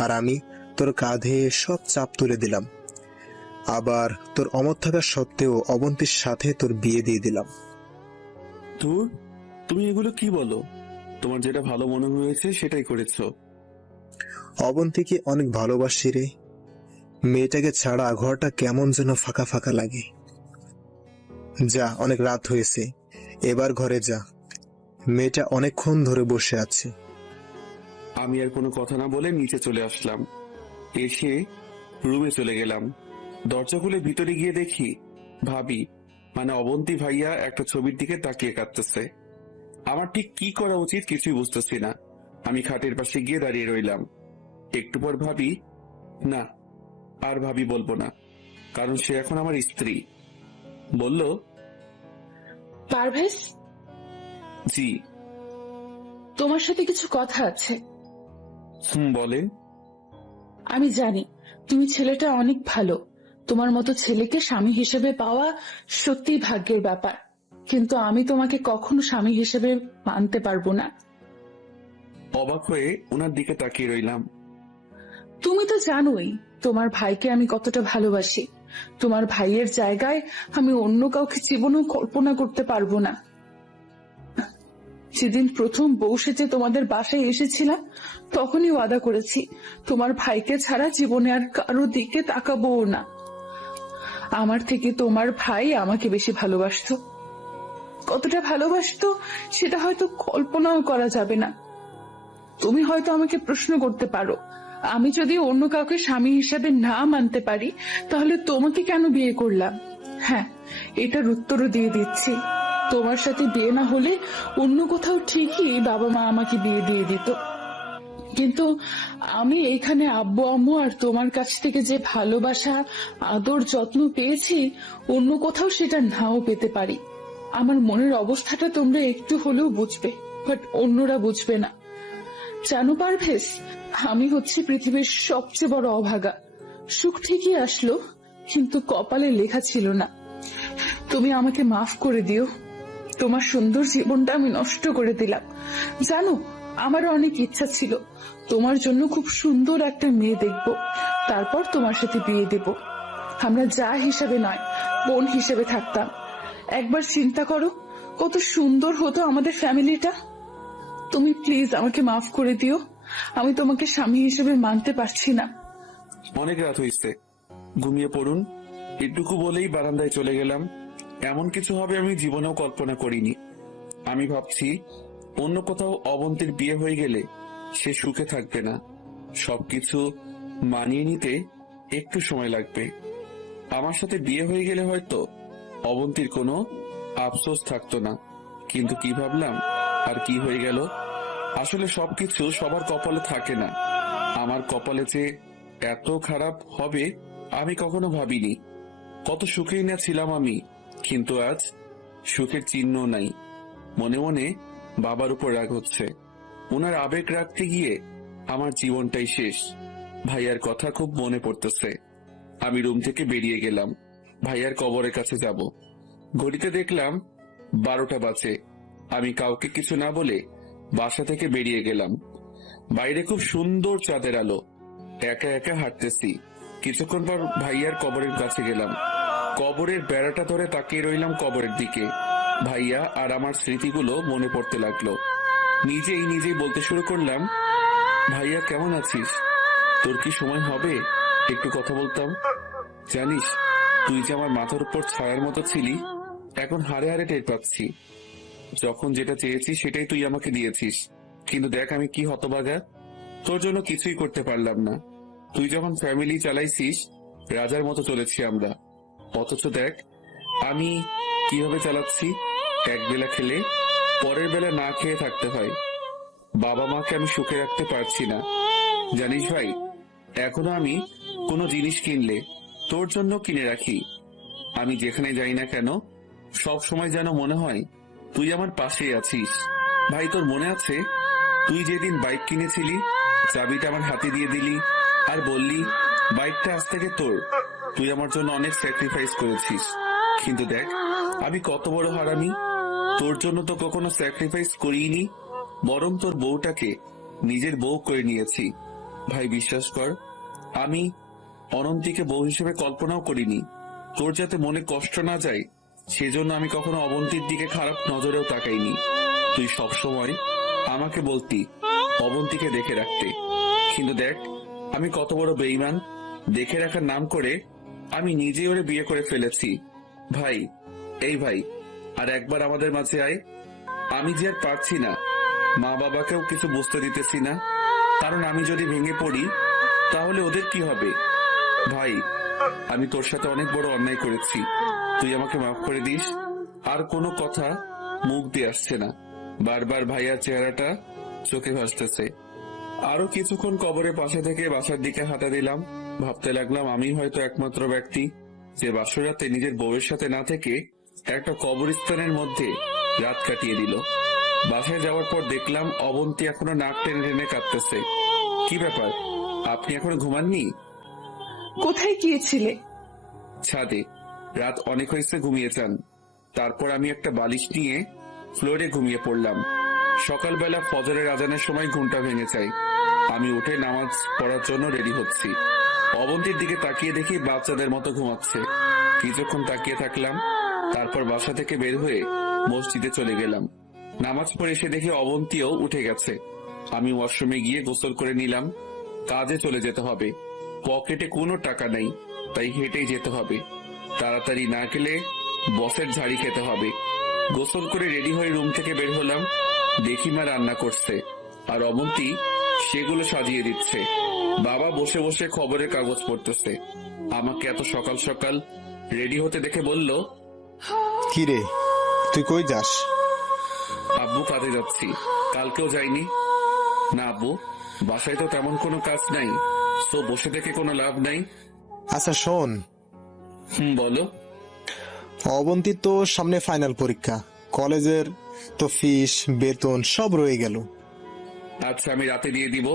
আর আমি তোর কাঁধে সব চাপ তুলে দিলাম। আবার তোর অমত থাকা সত্ত্বেও অবন্তীর সাথে তোর বিয়ে দিয়ে দিলাম। ধুর, তুমি এগুলো কি বলো? তোমার যেটা ভালো মনে হয়েছে সেটাই করেছো। অবন্তীকে অনেক ভালোবাসি রে। মেয়েটাকে ছাড়া ঘরটা কেমন যেন ফাঁকা ফাঁকা লাগে। যা, অনেক রাত হয়েছে, এবার ঘরে যা। মেয়েটা অনেকক্ষণ ধরে বসে আছে। আমি আর কোনো কথা না বলে নিচে চলে আসলাম। এসে রুমে চলে গেলাম। দরজা খুলে ভিতরে গিয়ে দেখি ভাবি, মানে অবন্তী ভাইয়া, একটা ছবির দিকে তাকিয়ে কাঁদতেছে। আমার ঠিক কি করা উচিত কিছুই বুঝতেছি না। আমি খাটের পাশে গিয়ে দাঁড়িয়ে রইলাম। একটু পর ভাবি, না, আর ভাবি বলবো না, কারণ সে এখন আমার স্ত্রী। বলল, পারভেজ, জি। তোমার সাথে কিছু কথা আছে। বলেন। আমি জানি তুমি ছেলেটা অনেক ভালো, তোমার মতো ছেলেকে স্বামী হিসেবে পাওয়া সত্যি ভাগ্যের ব্যাপার, কিন্তু আমি তোমাকে কখনো স্বামী হিসেবে মানতে পারবো না। অবাক হয়ে ওনার দিকে তাকিয়ে রইলাম। তুমি তো জানোই তোমার ভাইকে আমি কতটা ভালোবাসি। তোমার ভাইয়ের জায়গায় আমি অন্য কাউকে জীবনেও কল্পনা করতে পারবো না। যেদিন প্রথম বউ সেজে তোমাদের বাসায় এসেছিলাম, তখনই ওয়াদা করেছি তোমার ভাইকে ছাড়া জীবনে আর কারো দিকে তাকাবো না। আমার থেকে তোমার ভাই আমাকে বেশি ভালোবাসতো। কতটা ভালোবাসতো সেটা হয়তো কল্পনাও করা যাবে না। তুমি হয়তো আমাকে প্রশ্ন করতে পারো, আমি যদি অন্য কাউকে স্বামী হিসেবে না মানতে পারি তাহলে তোমাকে কেন বিয়ে করলাম? হ্যাঁ, এটার উত্তরও দিয়ে দিচ্ছি। তোমার সাথে বিয়ে না হলে অন্য কোথাও ঠিকই বাবা মা আমাকে বিয়ে দিয়ে দিত, কিন্তু আমি এখানে আব্বু আম্মু আর তোমার কাছ থেকে যে ভালোবাসা, আদর, যত্ন পেয়েছি, অন্য কোথাও সেটা নাও পেতে পারি। আমার মনের অবস্থাটা তোমরা একটু হলেও বুঝবে, বাট অন্যরা বুঝবে না। জানো পারভেজ, আমি হচ্ছে পৃথিবীর সবচেয়ে বড় অভাগা। সুখ ঠিকই আসলো, কিন্তু কপালে লেখা ছিল না। তুমি আমাকে মাফ করে দিও। তোমার সুন্দর জীবনটা আমি নষ্ট করে দিলাম। জানো, আমারও অনেক ইচ্ছা ছিল তোমার জন্য খুব সুন্দর একটা মেয়ে দেখব, তারপর তোমার সাথে বিয়ে দেব। আমরা যা হিসাবে নয়, বোন হিসেবে থাকতাম। একবার চিন্তা করো কত সুন্দর হতো আমাদের ফ্যামিলিটা। তুমি প্লিজ আমাকে মাফ করে দিও। আমি তোমাকে স্বামী হিসেবে মানতে পারছি না। অনেক রাত হয়েছে, ঘুমিয়ে পড়ুন। এটুকু বলেই বারান্দায় চলে গেলাম। এমন কিছু হবে আমি জীবনেও কল্পনা করিনি। আমি ভাবছি অন্য কোথাও অবন্তীর বিয়ে হয়ে গেলে সে সুখে থাকবে না। সবকিছু মানিয়ে নিতে একটু সময় লাগবে। আমার সাথে বিয়ে হয়ে গেলে হয়তো অবন্তীর কোনো আফসোস থাকতো না। কিন্তু কি ভাবলাম আর কি হয়ে গেল। আসলে সবকিছু সবার কপালে থাকে না। আমার কপালে যে এত খারাপ হবে আমি কখনো ভাবিনি। কত সুখেই না ছিলাম আমি, কিন্তু আজ সুখের চিহ্ন নাই। মনে মনে বাবার উপর রাগ হচ্ছে। ওনার আবেগ রাখতে গিয়ে আমার জীবনটাই শেষ। ভাইয়ার কথা খুব মনে পড়তেছে। আমি রুম থেকে বেরিয়ে গেলাম, ভাইয়ার কবরের কাছে যাব। ঘড়িতে দেখলাম 12টা বাজে। আমি কাউকে কিছু না বলে বাসা থেকে বেরিয়ে গেলাম। বাইরে খুব সুন্দর চাঁদের আলো। একা একা হাঁটতেছি। কিছুক্ষণ পর ভাইয়ার কবরের কাছে গেলাম। কবরের বেড়াটা ধরে তাকিয়ে রইলাম কবরের দিকে। ভাইয়া আর আমার স্মৃতিগুলো মনে পড়তে লাগলো। নিজেই বলতে শুরু করলাম, ভাইয়া কেমন আছিস? তোর কি সময় হবে একটু কথা বলতাম? জানিস, তুই যে আমার মাথার উপর ছায়ার মতো ছিলি, এখন হাড়ে হাড়ে টের পাচ্ছি। যখন যেটা চেয়েছি সেটাই তুই আমাকে দিয়েছিস, কিন্তু দেখ আমি কি হতভাগা। তোর জন্য কিছুই করতে পারলাম না। তুই যখন ফ্যামিলি চালাইছিস, রাজার মতো চলেছি আমরা। অথচ দেখ আমি কিভাবে চালাচ্ছি। এক বেলা খেলে পরের বেলা না খেয়ে থাকতে হয়। বাবা মাকে আমি সুখে রাখতে পারছি না। জানিস ভাই, এখনো আমি কোনো জিনিস কিনলে তোর জন্য কিনে রাখি। আমি যেখানে যাই না কেন সব সময় যেন মনে হয় তুই আমার পাশেই আছিস। ভাই, তোর মনে আছে তুই যেদিন বাইক কিনেছিলি, চাবিটা আমার হাতে দিয়ে দিলি আর বললি বাইকটা আজ থেকে তোর। তুই আমার জন্য অনেক স্যাক্রিফাইস করেছিস, কিন্তু দেখ আমি কত বড় হারামি। তোর জন্য তো কখনো স্যাক্রিফাইস করিনি, বরং তোর বউটাকে নিজের বউ করে নিয়েছি। ভাই বিশ্বাস কর, আমি অনন্তীকে বউ হিসেবে কল্পনাও করিনি। তোর যাতে মনে কষ্ট না যায় সেজন্য আমি কখনো অবন্তীর দিকে খারাপ নজরেও তাকাইনি। তুই সবসময় আমাকে বলতি অবন্তীকে দেখে রাখতে, কিন্তু দেখ আমি কত বড় বেঈমান। দেখে রাখার নাম করে আমি নিজে ওরে বিয়ে করে ফেলেছি। ভাই, এই ভাই, আর একবার আমাদের মাঝে আয়। আমি যে আর পারছি না, মা বাবাকেও কিছু বুঝতে দিতেছি না, কারণ আমি যদি ভেঙে পড়ি তাহলে ওদের কি হবে। ভাই, আমি তোর সাথে অনেক বড় অন্যায় করেছি, তুই আমাকে মাফ করে দিস। আর কোনো কথা মুখ দিয়ে আসছে না, বারবার ভাইয়ার চেহারাটা চোখে ভাসতেছে। আরো কিছুক্ষণ কবরের পাশে থেকে বাসার দিকে হাঁটা দিলাম। ভাবতে লাগলাম আমি হয়তো একমাত্র ব্যক্তি যে বাসরাতে নিজের বউয়ের সাথে না থেকে একটা কবরস্থানের মধ্যে রাত কাটিয়ে দিল। বাসায় যাওয়ার পর দেখলাম অবন্তী এখনো নাক টেনে টেনে কাঁদতেছে। কি ব্যাপার, আপনি এখনো ঘুমাননি? কোথায় গিয়েছিলে? ছাদে। রাত অনেক হয়েছে, ঘুমিয়ে যান। তারপর আমি একটা বালিশ নিয়ে ফ্লোরে ঘুমিয়ে পড়লাম। সকালবেলা ফজরের আজানের সময় ঘুমটা ভেঙে যায়। আমি উঠে নামাজ পড়ার জন্য রেডি হচ্ছি। অবন্তীর দিকে তাকিয়ে দেখি বাচ্চাদের মতো ঘুমাচ্ছে। কিছুক্ষণ তাকিয়ে থাকলাম, তারপর বাসা থেকে বের হয়ে মসজিদে চলে গেলাম। নামাজ পড়ে এসে দেখি অবন্তীও উঠে গেছে। আমি ওয়াশরুমে গিয়ে গোসল করে নিলাম। কাজে চলে যেতে হবে। পকেটে কোনো টাকা নেই, তাই হেঁটেই যেতে হবে। তাড়াতাড়ি না গেলে বসের ঝাড়ি খেতে হবে। গোসল করে রেডি হয়ে রুম থেকে বের হলাম। দেখি মা রান্না করছে, আর অবন্তী সেগুলো সাজিয়ে দিচ্ছে। বাবা বসে বসে খবরের কাগজ পড়তেছে। আমাকে এত সকাল সকাল রেডি হতে দেখে বলল, কি রে, তুই কই যাস? আব্বু, কাজে যাচ্ছি। কালকেও যাইনি। না আব্বু, বাসায় তো তেমন কোনো কাজ নাই, তো বসে থেকে কোনো লাভ নাই। আচ্ছা শোন, বলো। অবন্তীর তো সামনে ফাইনাল পরীক্ষা, কলেজের তো ফিস বেতন সব রয়ে গেল। আচ্ছা, আমি রাতে দিয়ে দিব।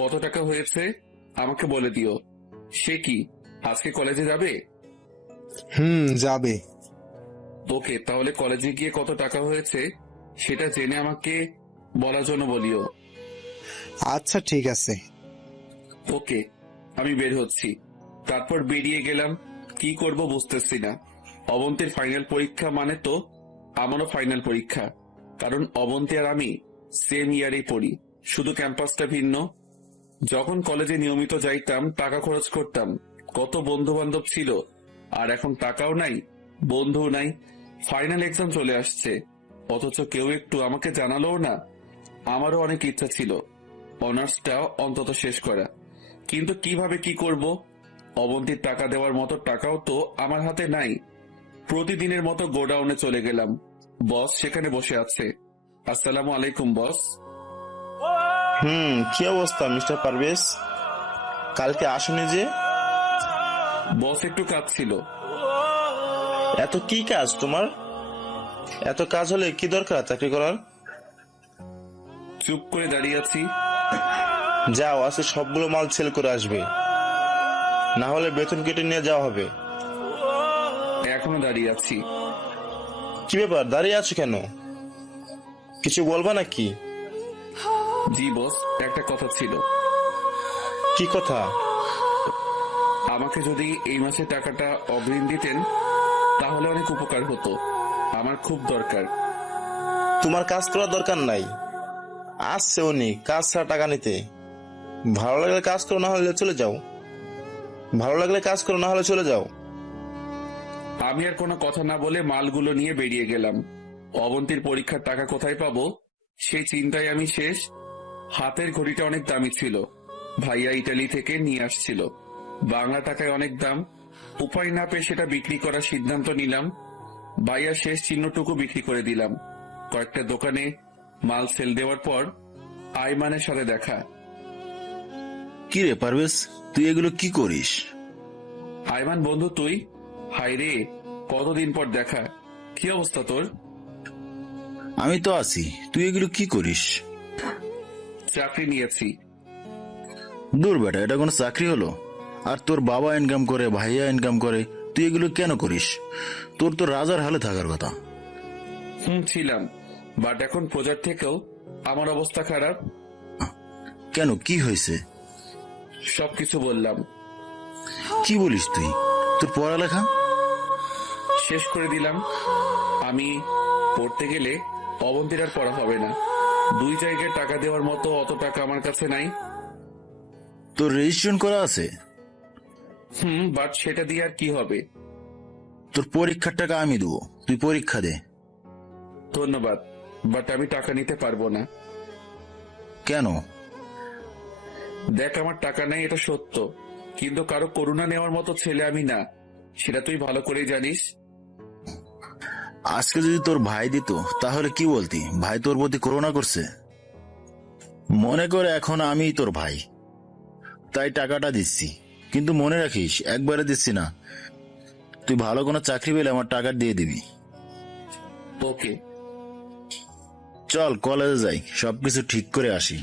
কত টাকা হয়েছে আমাকে বলে দিও। সে কি আজকে কলেজে যাবে? যাবে। ওকে, তাহলে কলেজে গিয়ে কত টাকা হয়েছে সেটা জেনে আমাকে বলার জন্য বলিও। আচ্ছা ঠিক আছে। ওকে, আমি বের হচ্ছি। তারপর বেরিয়ে গেলাম। কি করব বুঝতেছি না। অবন্তীর ফাইনাল পরীক্ষা মানে তো আমারও ফাইনাল পরীক্ষা, কারণ অবন্তী আর আমি সেম ইয়ারেই পড়ি, শুধু ক্যাম্পাসটা ভিন্ন। যখন কলেজে নিয়মিত যাইতাম, টাকা খরচ করতাম, কত বন্ধু বান্ধব ছিল। আর এখন টাকাও নাই, বন্ধুও নাই। ফাইনাল এক্সাম চলে আসছে, অথচ কেউ একটু আমাকে জানালোও না। আমারও অনেক ইচ্ছা ছিল অনার্সটা অন্তত শেষ করা, কিন্তু কিভাবে কি করব? অবন্তীর টাকা দেওয়ার মতো টাকাও তো আমার হাতে নাই। প্রতিদিনের মতো গোডাউনে চলে গেলাম। বস সেখানে বসে আছে। আসসালামু আলাইকুম বস। কি অবস্থা মিস্টার পারভেজ? কালকে আসেনি যে? বস একটু কাজ ছিল। এত কি কাজ তোমার? এত কাজ হলে কি দরকার চাকরি করার? চুপ করে দাঁড়িয়ে আছি। যাও, আজকে সবগুলো মাল সেল করে আসবে, না হলে বেতন কেটে নিয়ে যাওয়া হবে। এখনো দাঁড়িয়ে আছি। কি ব্যাপার, দাঁড়িয়ে আছো কেন? কিছু বলবা নাকি? জি বস, একটা কথা ছিল। কি কথা? আমাকে যদি এই মাসে টাকাটা অগ্রিম দিতেন তাহলে অনেক উপকার হতো। আমার খুব দরকার। তোমার কাজ করার দরকার নাই, আসছে উনি কাজ ছাড়া টাকা নিতে। ভালো লাগলে কাজ করো, না হলে চলে যাও। ভালো লাগলে কাজ করো, না হলে চলে যাও। আমি আর কোনো কথা না বলে মালগুলো নিয়ে বেরিয়ে গেলাম। অবন্তীর পরীক্ষার টাকা কোথায় পাবো সেই চিন্তায় আমি শেষ। হাতের ঘড়িটা অনেক দামি ছিল, ভাইয়া ইটালি থেকে নিয়ে আসছিল। বাংলা টাকায় অনেক দাম। উপায় না পেয়ে সেটা বিক্রি করার সিদ্ধান্ত নিলাম। ভাইয়া শেষ চিহ্নটুকু বিক্রি করে দিলাম। কয়েকটা দোকানে মাল সেল দেওয়ার পর আইমানের সাথে দেখা। কি রে পারভেজ, তুই এগুলো কি করিস? আইমান বন্ধু তুই? হাই রে, কতদিন পর দেখা। কি অবস্থা তোর? আমি তো আছি, তুই এগুলো কি করিস? চাকরি নিয়েছি। দূর বেটা, এটা কোনো চাকরি হলো? আর তোর বাবা ইনকাম করে, ভাইয়া ইনকাম করে, তুই এগুলো কেন করিস? তোর তো রাজার হালে থাকার কথা। ছিলাম, বাট এখন প্রজার থেকেও আমার অবস্থা খারাপ। কেন, কি হয়েছে? সবকিছু বললাম। কি বলিস তুই? তোর পড়ালেখা শেষ করে দিলাম। আমি পড়তে গেলে অবন্তীর আর পড়া হবে না। 2 জায়গায় টাকা দেওয়ার মতো অত টাকা আমার কাছে নাই। তোর রেজিস্ট্রেশন করা আছে? বাট সেটা দিয়ে আর কি হবে? তোর পরীক্ষার টাকা আমি দেবো, তুই পরীক্ষা দে। ধন্যবাদ, বাট আমি টাকা নিতে পারবো না। কেন? দেখ, আমার টাকা নেই এটা সত্য, কিন্তু কারো করুণা নেওয়ার মতো ছেলে আমি না, সেটা তুই ভালো করেই জানিস। আজকে যদি তোর ভাই দিত তাহলে কি বলতি? ভাই তোর প্রতি করুণা করছে। মনে করে এখন আমি তোর ভাই, তাই টাকাটা দিচ্ছি, কিন্তু মনে রাখিস একবারে দিচ্ছি না। তুই ভালো কোনো চাকরি পেলে আমার টাকা দিয়ে দিবি। ওকে, চল কলেজে যাই, সবকিছু ঠিক করে আসি।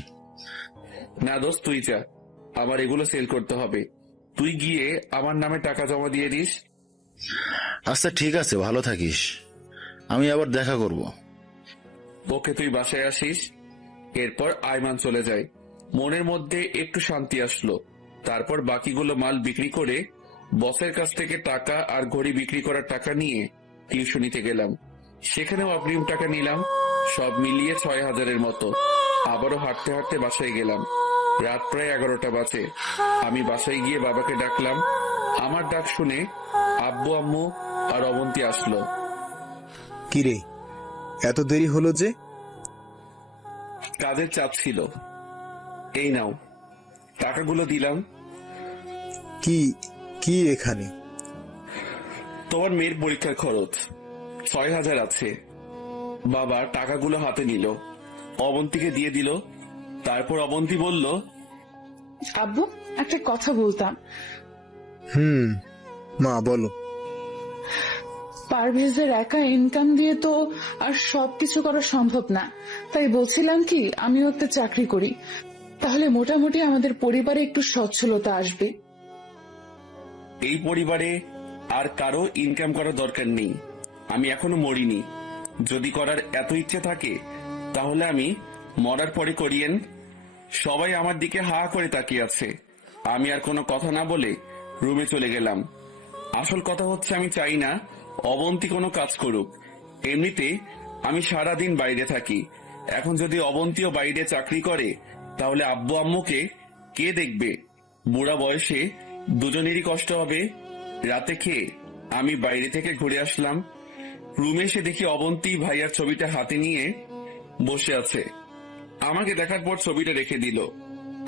না দোস্ত, তুই যা, আমার এগুলো সেল করতে হবে। তুই গিয়ে আমার নামে টাকা জমা দিয়ে দিস। আচ্ছা ঠিক আছে, ভালো থাকিস, আমি আবার দেখা করব। ওকে, তুই বাসায় আসিস। এরপর আয়মান চলে যায়। মনের মধ্যে একটু শান্তি আসলো। তারপর বাকিগুলো মাল বিক্রি করে বসের কাছ থেকে টাকা আর ঘড়ি বিক্রি করার টাকা নিয়ে টিউশনিতে গেলাম। সেখানেও অগ্রিম টাকা নিলাম। সব মিলিয়ে 6,000-এর মতো। আবারও হাঁটতে হাঁটতে বাসায় গেলাম। রাত প্রায় 11টা বাজে। আমি বাসায় গিয়ে বাবাকে ডাকলাম। আমার ডাক শুনে আব্বু আম্মু আর অবন্তী আসলো। কিরে, এত দেরি হলো যে? কাজের চাপ ছিল। এই নাও, টাকাগুলো দিলাম। কি কি এখানে? তোমার মেয়ের পরীক্ষার খরচ 6,000 আছে। বাবা টাকাগুলো হাতে নিল, অবন্তীকে দিয়ে দিল। তারপর অবন্তী বলল, আব্বু, একটা কথা বলতাম। মা বলো। পারভেজের একা ইনকাম দিয়ে তো আর সবকিছু করা সম্ভব না। তাই বলছিলাম কি, আমিও একটা চাকরি করি, তাহলে মোটামুটি আমাদের পরিবারে একটু সচ্ছলতা আসবে। এই পরিবারে আর কারো ইনকাম করার দরকার নেই। আমি এখনো মরিনি। যদি করার এত ইচ্ছে থাকে তাহলে আমি মরার পরে করিয়েন। সবাই আমার দিকে হা করে তাকিয়ে আছে। আমি আর কোনো কথা না বলে রুমে চলে গেলাম। আসল কথা হচ্ছে, আমি চাই না অবন্তী কোনো কাজ করুক। এমনিতে আমি সারাদিন বাইরে থাকি। এখন যদি অবন্তীও বাইরে চাকরি করে তাহলে আব্বু আম্মুকে কে দেখবে? বুড়া বয়সে দুজনেরই কষ্ট হবে। রাতে খেয়ে আমি বাইরে থেকে ঘুরে আসলাম। রুমে এসে দেখি অবন্তী ভাইয়ার ছবিটা হাতে নিয়ে বসে আছে। আমাকে দেখার পর ছবিটা রেখে দিল।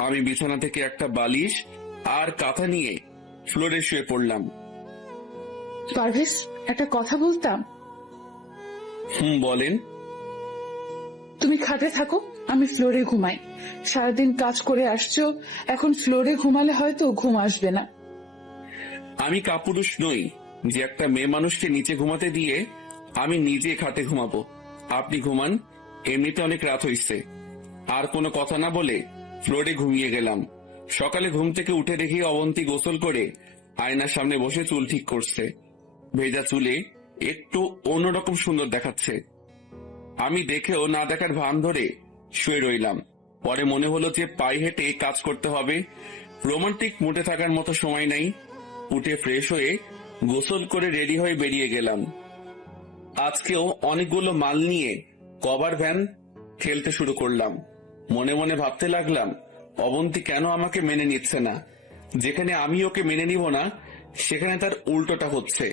আমি বিছানা থেকে একটা বালিশ আর কাঁথা নিয়ে ফ্লোরে শুয়ে পড়লাম। পারভেজ, একটা কথা বলতাম। বলেন। তুমি খাটে থাকো, আমি ফ্লোরে ঘুমাই। সারাদিন কাজ করে আসছো, এখন ফ্লোরে ঘুমালে হয়তো ঘুম আসবে না। আমি কাপুরুষ নই যে একটা মেয়ে মানুষকে নিচে ঘুমাতে দিয়ে আমি নিজে খাটে ঘুমাবো। আপনি ঘুমান, এমনিতে অনেক রাত হইছে। আর কোনো কথা না বলে ফ্লোরে ঘুমিয়ে গেলাম। সকালে ঘুম থেকে উঠে দেখি অবন্তী গোসল করে আয়নার সামনে বসে চুল ঠিক করছে। ভেজা চুলে একটু অন্যরকম সুন্দর দেখাচ্ছে। আমি দেখেও না দেখার ভান ধরে শুয়ে রইলাম। পরে মনে হলো যে পায়ে হেঁটে কাজ করতে হবে। রোমান্টিক মুডে থাকার মতো সময় নাই। উঠে ফ্রেশ হয়ে গোসল করে রেডি হয়ে বেরিয়ে গেলাম। আজকেও অনেকগুলো মাল নিয়ে কভার ভ্যান ঠেলতে শুরু করলাম। মনে মনে ভাবতে লাগলাম, অবন্তী কেন আমাকে মেনে নিচ্ছে না? যেখানে আমি ওকে মেনে নিব না সেখানে তার উল্টোটা হচ্ছে।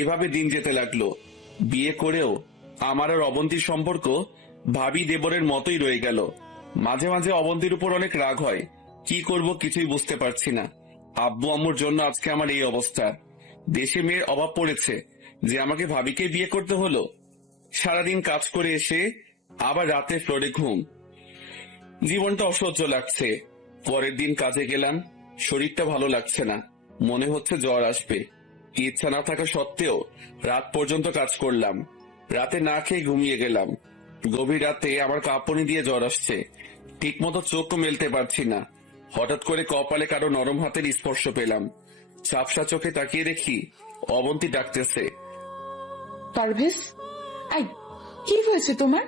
এভাবে দিন যেতে লাগলো। বিয়ে করেও আমার আর অবন্তীর সম্পর্ক ভাবি দেবরের মতোই রয়ে গেল। মাঝে মাঝে অবন্তীর উপর অনেক রাগ হয়। কি করব কিছুই বুঝতে পারছি না। আব্বু আম্মুর জন্য আজকে আমার এই অবস্থা। দেশে মেয়ের অভাব পড়েছে যে আমাকে ভাবিকে বিয়ে করতে হলো। সারাদিন কাজ করে এসে আবার রাতে ফ্লোরে ঘুম। জীবনটা অসহ্য লাগছে। পরের দিন কাজে গেলাম, শরীরটা ভালো লাগছে না। মনে হচ্ছে জ্বর আসবে। ইচ্ছা না থাকা সত্ত্বেও রাত পর্যন্ত কাজ করলাম। রাতে না খেয়ে ঘুমিয়ে গেলাম। গভীর রাতে আমার কাঁপুনি দিয়ে জ্বর আসছে। ঠিক মতো চোখও মেলতে পারছি না। হঠাৎ করে কপালে কারো নরম হাতের স্পর্শ পেলাম। ঝাপসা চোখে তাকিয়ে দেখি অবন্তী ডাকতেছে, পারভেজ, আই, কি হয়েছে তোমার?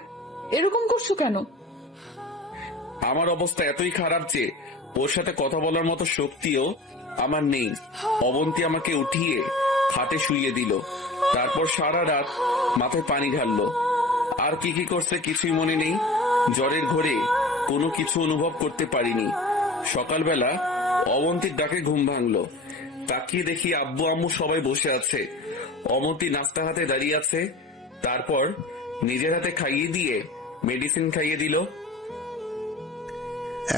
এরকম করছো কেন? আমার অবস্থা এতই খারাপ যে ওর সাথে কথা বলার মতো শক্তিও আমার নেই। অবন্তী আমাকে উঠিয়ে খাটে শুইয়ে দিল। তারপর সারা রাত মাথায় পানি ঢাললো। আর কি কি করছে কিছুই মনে নেই। জ্বরের ঘোরে কোনো কিছু অনুভব করতে পারিনি। সকালবেলা অবন্তীর ডাকে ঘুম ভাঙলো। তাকিয়ে দেখি আব্বু আম্মু সবাই বসে আছে। অবন্তী নাস্তা হাতে দাঁড়িয়ে আছে। তারপর নিজের হাতে খাইয়ে দিয়ে মেডিসিন খাইয়ে দিল।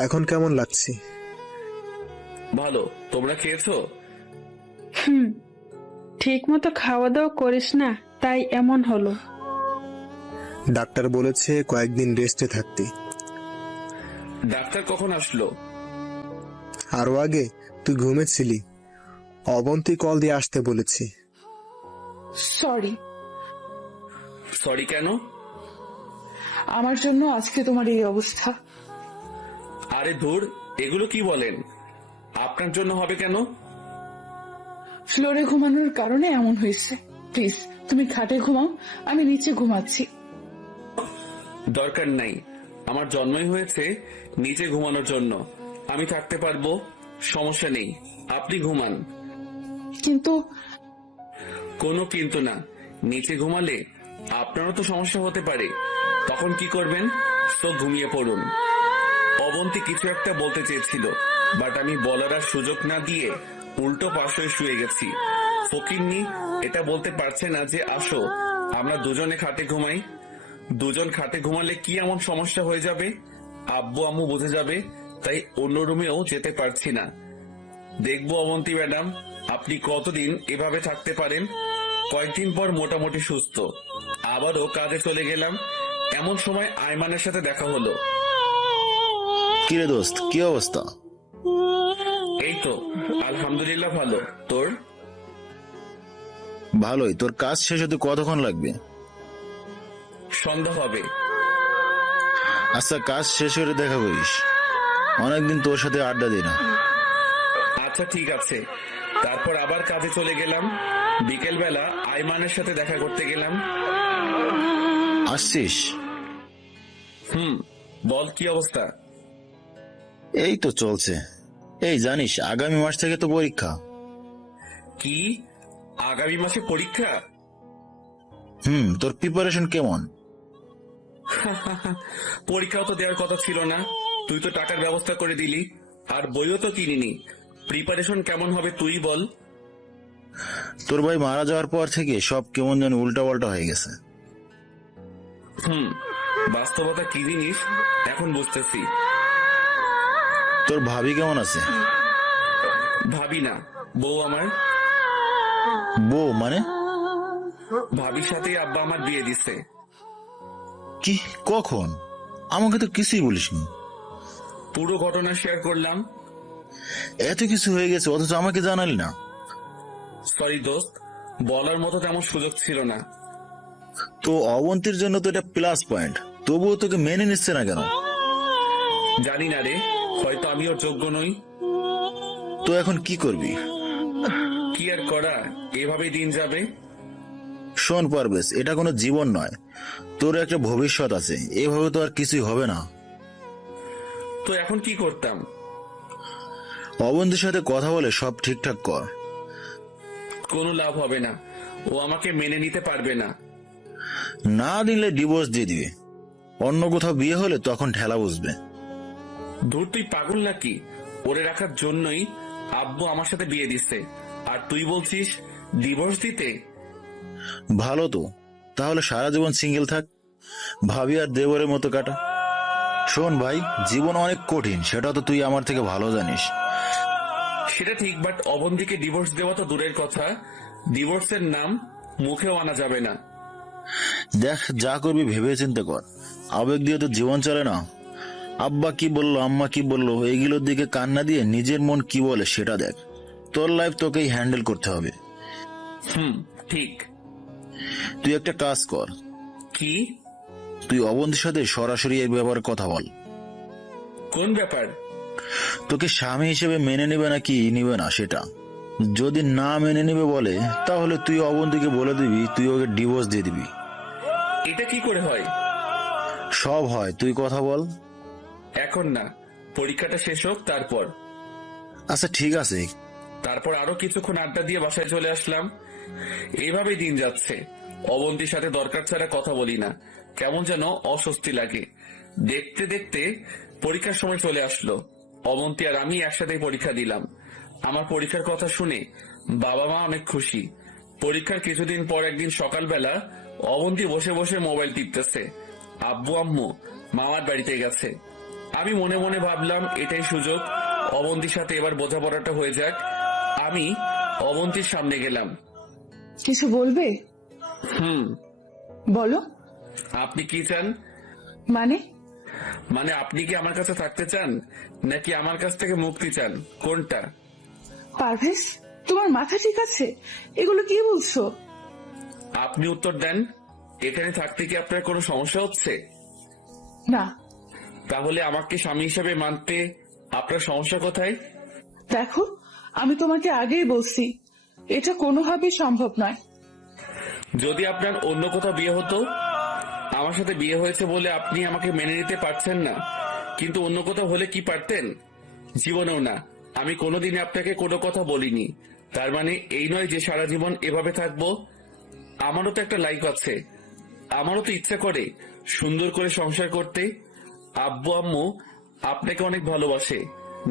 এখন কেমন লাগছে? ভালো। তোমরা খেয়েছো? ঠিক মতো খাওয়া দাওয়া করিস না, তাই এমন হলো। ডাক্তার বলেছে কয়েকদিন রেস্টে থাকতে। ডাক্তার কখন আসলো? আরো আগে তুই ঘুমেছিলি। অবন্তী কল দিয়ে আসতে বলেছি। সরি। সরি কেন? আমার জন্য আজকে তোমার এই অবস্থা। আরে ধুর, এগুলো কি বলেন? আপনার জন্য হবে কেন? ফ্লোরে ঘুমানোর কারণে এমন হয়েছে। প্লিজ তুমি খাটে ঘুমাও, আমি নিচে ঘুমাচ্ছি। দরকার নাই, আমার জন্মই হয়েছে নিচে ঘুমানোর জন্য। আমি থাকতে পারবো, সমস্যা নেই, আপনি ঘুমান। কিন্তু কোনো কিন্তু না, নিচে ঘুমালে আপনারও তো সমস্যা হতে পারে, তখন কি করবেন? তো ঘুমিয়ে পড়ুন। অবন্তী কিছু একটা বলতে চেয়েছিল, বাট আমি বলার আর সুযোগ না দিয়ে উল্টো পাশে শুয়ে গেছি। ফকিন্নি এটা বলতে পারছে না যে আসো আমরা দুজনে খাটে ঘুমাই। দুজন খাটে ঘুমালে কি এমন সমস্যা হয়ে যাবে? আব্বু আম্মু বুঝে যাবে, তাই অন্য রুমেও যেতে পারছি না। দেখবো অবন্তী ম্যাডাম আপনি কতদিন এভাবে থাকতে পারেন। কয়েকদিন পর মোটামুটি সুস্থ, আবারও কাজে চলে গেলাম। এমন সময় আয়মানের সাথে দেখা হলো। কিরে দোস্ত, কি অবস্থা? এই তো আলহামদুলিল্লাহ, ভালো। তোর? ভালোই। তোর কাজ শেষ হতে কতক্ষণ লাগবে? সন্ধ্যা হবে। আচ্ছা, কাজ শেষ করে দেখা করিস। অনেকদিন তোর সাথে আড্ডা দিই না। আচ্ছা ঠিক আছে। তারপর আবার কাজে চলে গেলাম। বিকেল বেলা আইমানের সাথে দেখা করতে গেলাম। আসছিস? বল কি অবস্থা? এই তো চলছে। এই জানিস আগামী মাস থেকে তো পরীক্ষা। কি আগামী মাসে পরীক্ষা? তোর প্রিপারেশন কেমন? পরীক্ষাও তো দেওয়ার কথা ছিল না, তুই তো টাকার ব্যবস্থা করে দিলি, আর বইও তো কিনিনি। প্রিপারেশন কেমন হবে তুই বল। তোর ভাই মারা যাওয়ার পর থেকে সব কেমন যেন উল্টা পাল্টা হয়ে গেছে। বাস্তবতা কি জিনিস এখন বুঝতেছি। তোর ভাবি কেমন আছে? ভাবি না, বউ আমার। বউ মানে? ভাবির সাথে আব্বা আমার বিয়ে দিছে। কি? কখন? আমাকে তো কিছুই বলিসনি। পুরো ঘটনা শেয়ার করলাম। এত কিছু হয়ে গেছে অথচ আমাকে জানালি না। সরি দোস্ত, বলার মতো তেমন সুযোগ ছিল না। তো অবন্তীর জন্য তো এটা প্লাস পয়েন্ট, তবুও তোকে মেনে নিচ্ছে না কেন? জানি না রে, হয়তো আমি ওর যোগ্য নই। তো এখন কি করবি? কি আর করা, এভাবেই দিন যাবে। শোন পারবেশ, এটা কোনো জীবন নয়, তোর একটা ভবিষ্যৎ আছে, এভাবে তো আর কিছুই হবে না। তো এখন কি করতাম? অবন্তীর সাথে কথা বলে সব ঠিকঠাক কর। কোনো লাভ হবে না, ও আমাকে মেনে নিতে পারবে না। না দিলে ডিভোর্স দিয়ে দিবে। অন্য কোথাও বিয়ে হলে তখন ঠেলা বুঝবে। ধুর, তুই পাগল নাকি? ওরে রাখার জন্যই আব্বু আমার সাথে বিয়ে দিচ্ছে, আর তুই বলছিস ডিভোর্স দিতে? ভালো তো, তাহলে সারা জীবন সিঙ্গেল থাক, ভাবি আর দেবরের মতো কাটা। শোন ভাই, জীবন অনেক কঠিন, সেটা তো তুই আমার থেকে ভালো জানিস। সেটা ঠিক, বাট অবন্তীকে ডিভোর্স দেওয়া তো দূরের কথা, ডিভোর্সের নাম মুখেও আনা যাবে না। দেখ, যা করবি ভেবে চিন্তে কর, আবেগ দিয়ে তো জীবন চলে না। আব্বা কি বললো, আম্মা কি বললো, এগুলোর দিকে কান্না দিয়ে নিজের মন কি বলে সেটা দেখ। তোর লাইফ তোকেই হ্যান্ডেল করতে হবে। ঠিক। তুই একটা কাজ কর। কি? তুই অবন্তীর সাথে সরাসরি এই ব্যাপারে কথা বল। কোন ব্যাপার? তোকে স্বামী হিসেবে মেনে নেবে নাকি নিবে না সেটা। যদি না মেনে নেবে বলে, তাহলে তুই অবন্তীকে বলে দিবি তুই ওকে ডিভোর্স দিয়ে দিবি। এটা কি করে হয়? সব হয়, তুই কথা বল। এখন না, পরীক্ষাটা শেষ হোক তারপর। আচ্ছা ঠিক আছে। তারপর আরো কিছুক্ষণ আড্ডা দিয়ে বাসায় চলে আসলাম। এইভাবেই দিন যাচ্ছে। অবন্তীর সাথে দরকার ছাড়া কথা বলি না, কেমন যেন অস্বস্তি লাগে। দেখতে দেখতে পরীক্ষার সময় চলে আসলো। অবন্তী আর আমি একসাথে পরীক্ষা দিলাম। আমার পরীক্ষার কথা শুনে বাবা মা অনেক খুশি। পরীক্ষার কিছুদিন পর একদিন সকালবেলা অবন্তী বসে বসে মোবাইল টিপতেছে। আব্বু আম্মু মামার বাড়িতে গেছে। আমি মনে মনে ভাবলাম এটাই সুযোগ, অবন্তীর সাথে এবার বোঝাপড়াটা হয়ে যাক। আমি অবন্তীর সামনে গেলাম। কিছু বলবে? বলো। আপনি কি চান? মানে আপনি কি আমার কাছে থাকতে চান, নাকি আমার কাছ থেকে মুক্তি চান, কোনটা? পারভেজ, তোমার মাথা ঠিক আছে? এগুলো কি বলছো? আপনি উত্তর দেন। এখানে থাকতে কি আপনার কোনো সমস্যা হচ্ছে? না। তাহলে আমাকে স্বামী হিসেবে মানতে আপনার সমস্যা কোথায়? দেখো, আমি তোমাকে আগেই বলছি এটা কোনোভাবেই সম্ভব নয়। যদি আপনার অন্য কোথাও বিয়ে হতো, আমার সাথে বিয়ে হয়েছে বলে আপনি আমাকে মেনে নিতে পারছেন না, কিন্তু অন্য কোথাও হলে কি পারতেন? জীবনেও না। আমি কোনোদিনই আপনাকে কোনো কথা বলিনি। তার মানে এই নয় যে সারা জীবন এভাবে থাকবো। আমারও তো একটা লাইফ আছে, আমারও তো ইচ্ছা করে সুন্দর করে সংসার করতে। আব্বু আম্মু আপনাকে অনেক ভালোবাসে,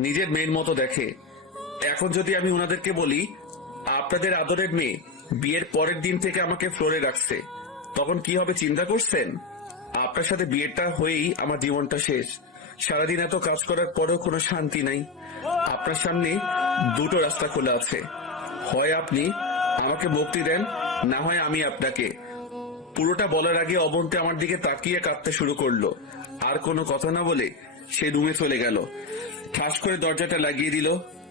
নিজের মেয়ের মতো দেখে। এখন যদি আমি ওনাদেরকে বলি আপনাদের আদরের মেয়ে বিয়ের পরের দিন থেকে আমাকে ফ্লোরে রাখছে, তখন কি হবে চিন্তা করছেন? আপনার সাথে বিয়েটা হয়েই আমার জীবনটা শেষ। সারাদিন এত কাজ করার পরেও কোনো শান্তি নাই। আপনার সামনে দুটো রাস্তা খোলা আছে, হয় আপনি আমাকে মুক্তি দেন, না হয় আমি আপনাকে। পুরোটা বলার আগে অবন্তী আমার দিকে তাকিয়ে কাঁদতে শুরু করলো। আর কোনো কথা না বলে সে রুমে চলে গেল। ঠাস করে দরজাটা লাগিয়ে দিল।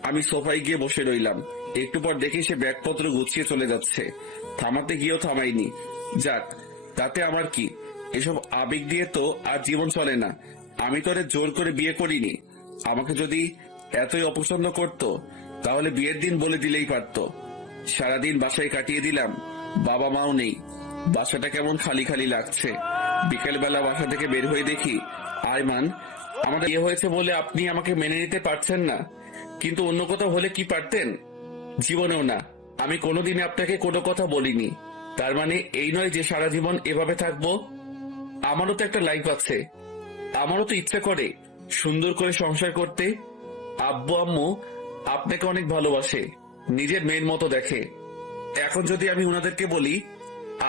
আমি সোফায় গিয়ে বসে রইলাম। একটু পর দেখি সে ব্যাগপত্র গুছিয়ে চলে যাচ্ছে। থামাতে গিয়েও থামাইনি। যাক, তাতে আমার কি? এসব আবেগ দিয়ে তো আর জীবন চলে না। আমি তো ওরে জোর করে বিয়ে করিনি। আমাকে যদি এতই অপছন্দ করত, তাহলে বিয়ের দিন বলে দিলেই পারত। সারাদিন বাসায় কাটিয়ে দিলাম, বাবা মাও নেই। বাসাটা কেমন খালি খালি লাগছে। বিকেলবেলা বাসা থেকে বের হয়ে দেখি, আয়মান, আমাদের বিয়ে হয়েছে বলে আপনি আমাকে মেনে নিতে পারছেন না, কিন্তু অন্য কোথাও হলে কি পারতেন? জীবনেও না। আমি কোনোদিনই আপনাকে কোনো কথা বলিনি। তার মানে এই নয় যে সারা জীবন এভাবে থাকবো। আমারও তো একটা লাইফ আছে, আমারও তো ইচ্ছা করে সুন্দর করে সংসার করতে। আব্বু আম্মু আপনাকে অনেক ভালোবাসে, নিজের মেয়ের মতো দেখে। এখন যদি আমি ওনাদেরকে বলি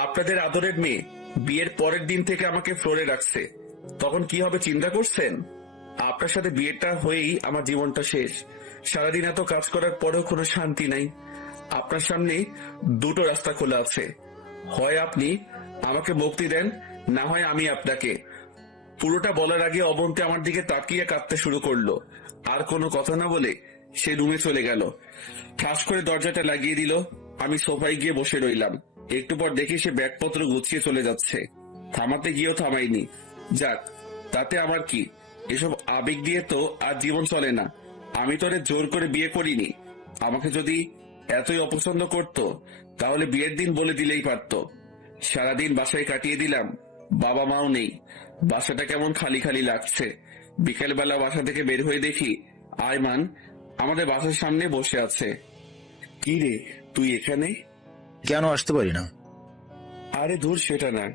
আপনাদের আদরের মেয়ে বিয়ের পরের দিন থেকে আমাকে ফ্লোরে রাখছে, তখন কি হবে চিন্তা করছেন? আপনার সাথে বিয়েটা হয়েই আমার জীবনটা শেষ। সারাদিন এত কাজ করার পরেও কোনো শান্তি নাই। আপনার সামনে দুটো রাস্তা খোলা আছে, হয় আপনি আমাকে মুক্তি দেন, না হয় আমি আপনাকে। পুরোটা বলার আগে অবন্তী আমার দিকে তাকিয়ে কাঁদতে শুরু করলো। আর কোনো কথা না বলে সে রুমে চলে গেল। ঠাস করে দরজাটা লাগিয়ে দিল। আমি সোফায় গিয়ে বসে রইলাম। একটু পর দেখি সে ব্যাগপত্র গুছিয়ে চলে যাচ্ছে। থামাতে গিয়েও থামাইনি। যাক, তাতে আমার কি? এসব আবেগ দিয়ে তো আর জীবন চলে না। আমি তো ওরে জোর করে বিয়ে করিনি। আমাকে যদি এতই অপছন্দ করত, তাহলে বিয়ের দিন বলে দিলেই পারত। সারাদিন বাসায় কাটিয়ে দিলাম, বাবা মাও নেই। বাসাটা কেমন খালি খালি লাগছে। বিকেলবেলা বাসা থেকে বের হয়ে দেখি, আয়মান আমাদের বাসার সামনে বসে আছে। কি রে, তুই এখানে? কেন আসতে পারি না? আরে ধুর, সেটা না।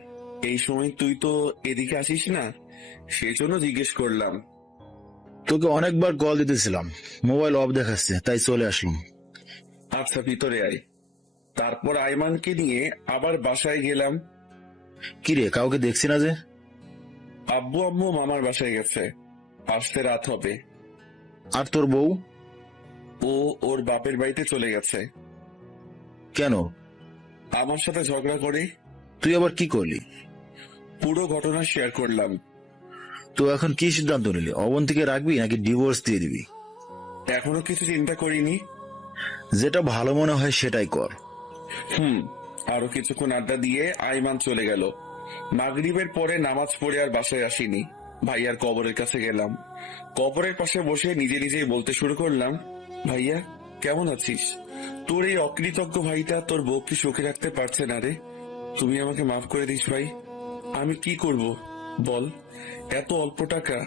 এই সময় তুই তো এদিকে আসিস না, সেই জন্য জিজ্ঞেস করলাম। তোকে অনেকবার কল দিতেছিলাম, মোবাইল অফ দেখাচ্ছে, তাই চলে আসলাম। আচ্ছা, ভিতরে আয়। তারপর আয়মানকে নিয়ে আবার বাসায় গেলাম। কিরে, কাউকে দেখছি না যে? আব্বু আম্মু মামার বাসায় গেছে, আসতে রাত হবে। আর তোর বউ? ও ওর বাপের বাড়িতে চলে গেছে। কেন? আমার সাথে ঝগড়া করে। তুই আবার কি করলি? পুরো ঘটনা শেয়ার করলাম। তো এখন কি সিদ্ধান্ত নিলি? অবন্তীকে রাখবি নাকি ডিভোর্স দিয়ে দিবি? এখনো কিছু চিন্তা করিনি। যেটা ভালো মনে হয় সেটাই কর। আরো কিছুক্ষণ আড্ডা দিয়ে আইমান চলে গেল। মাগরিবের পরে নামাজ পড়ে আর বাসায় আসিনি। ভাইয়ার কবরের কাছে গেলাম। কবরের পাশে বসে নিজে নিজেই বলতে শুরু করলাম, ভাইয়া কেমন আছিস? তোর এই অকৃতজ্ঞ ভাইটা তোর বউকে সুখে রাখতে পারছে না রে। তুমি আমাকে মাফ করে দিস ভাই। আমি কি করব বল? এত অল্প টাকা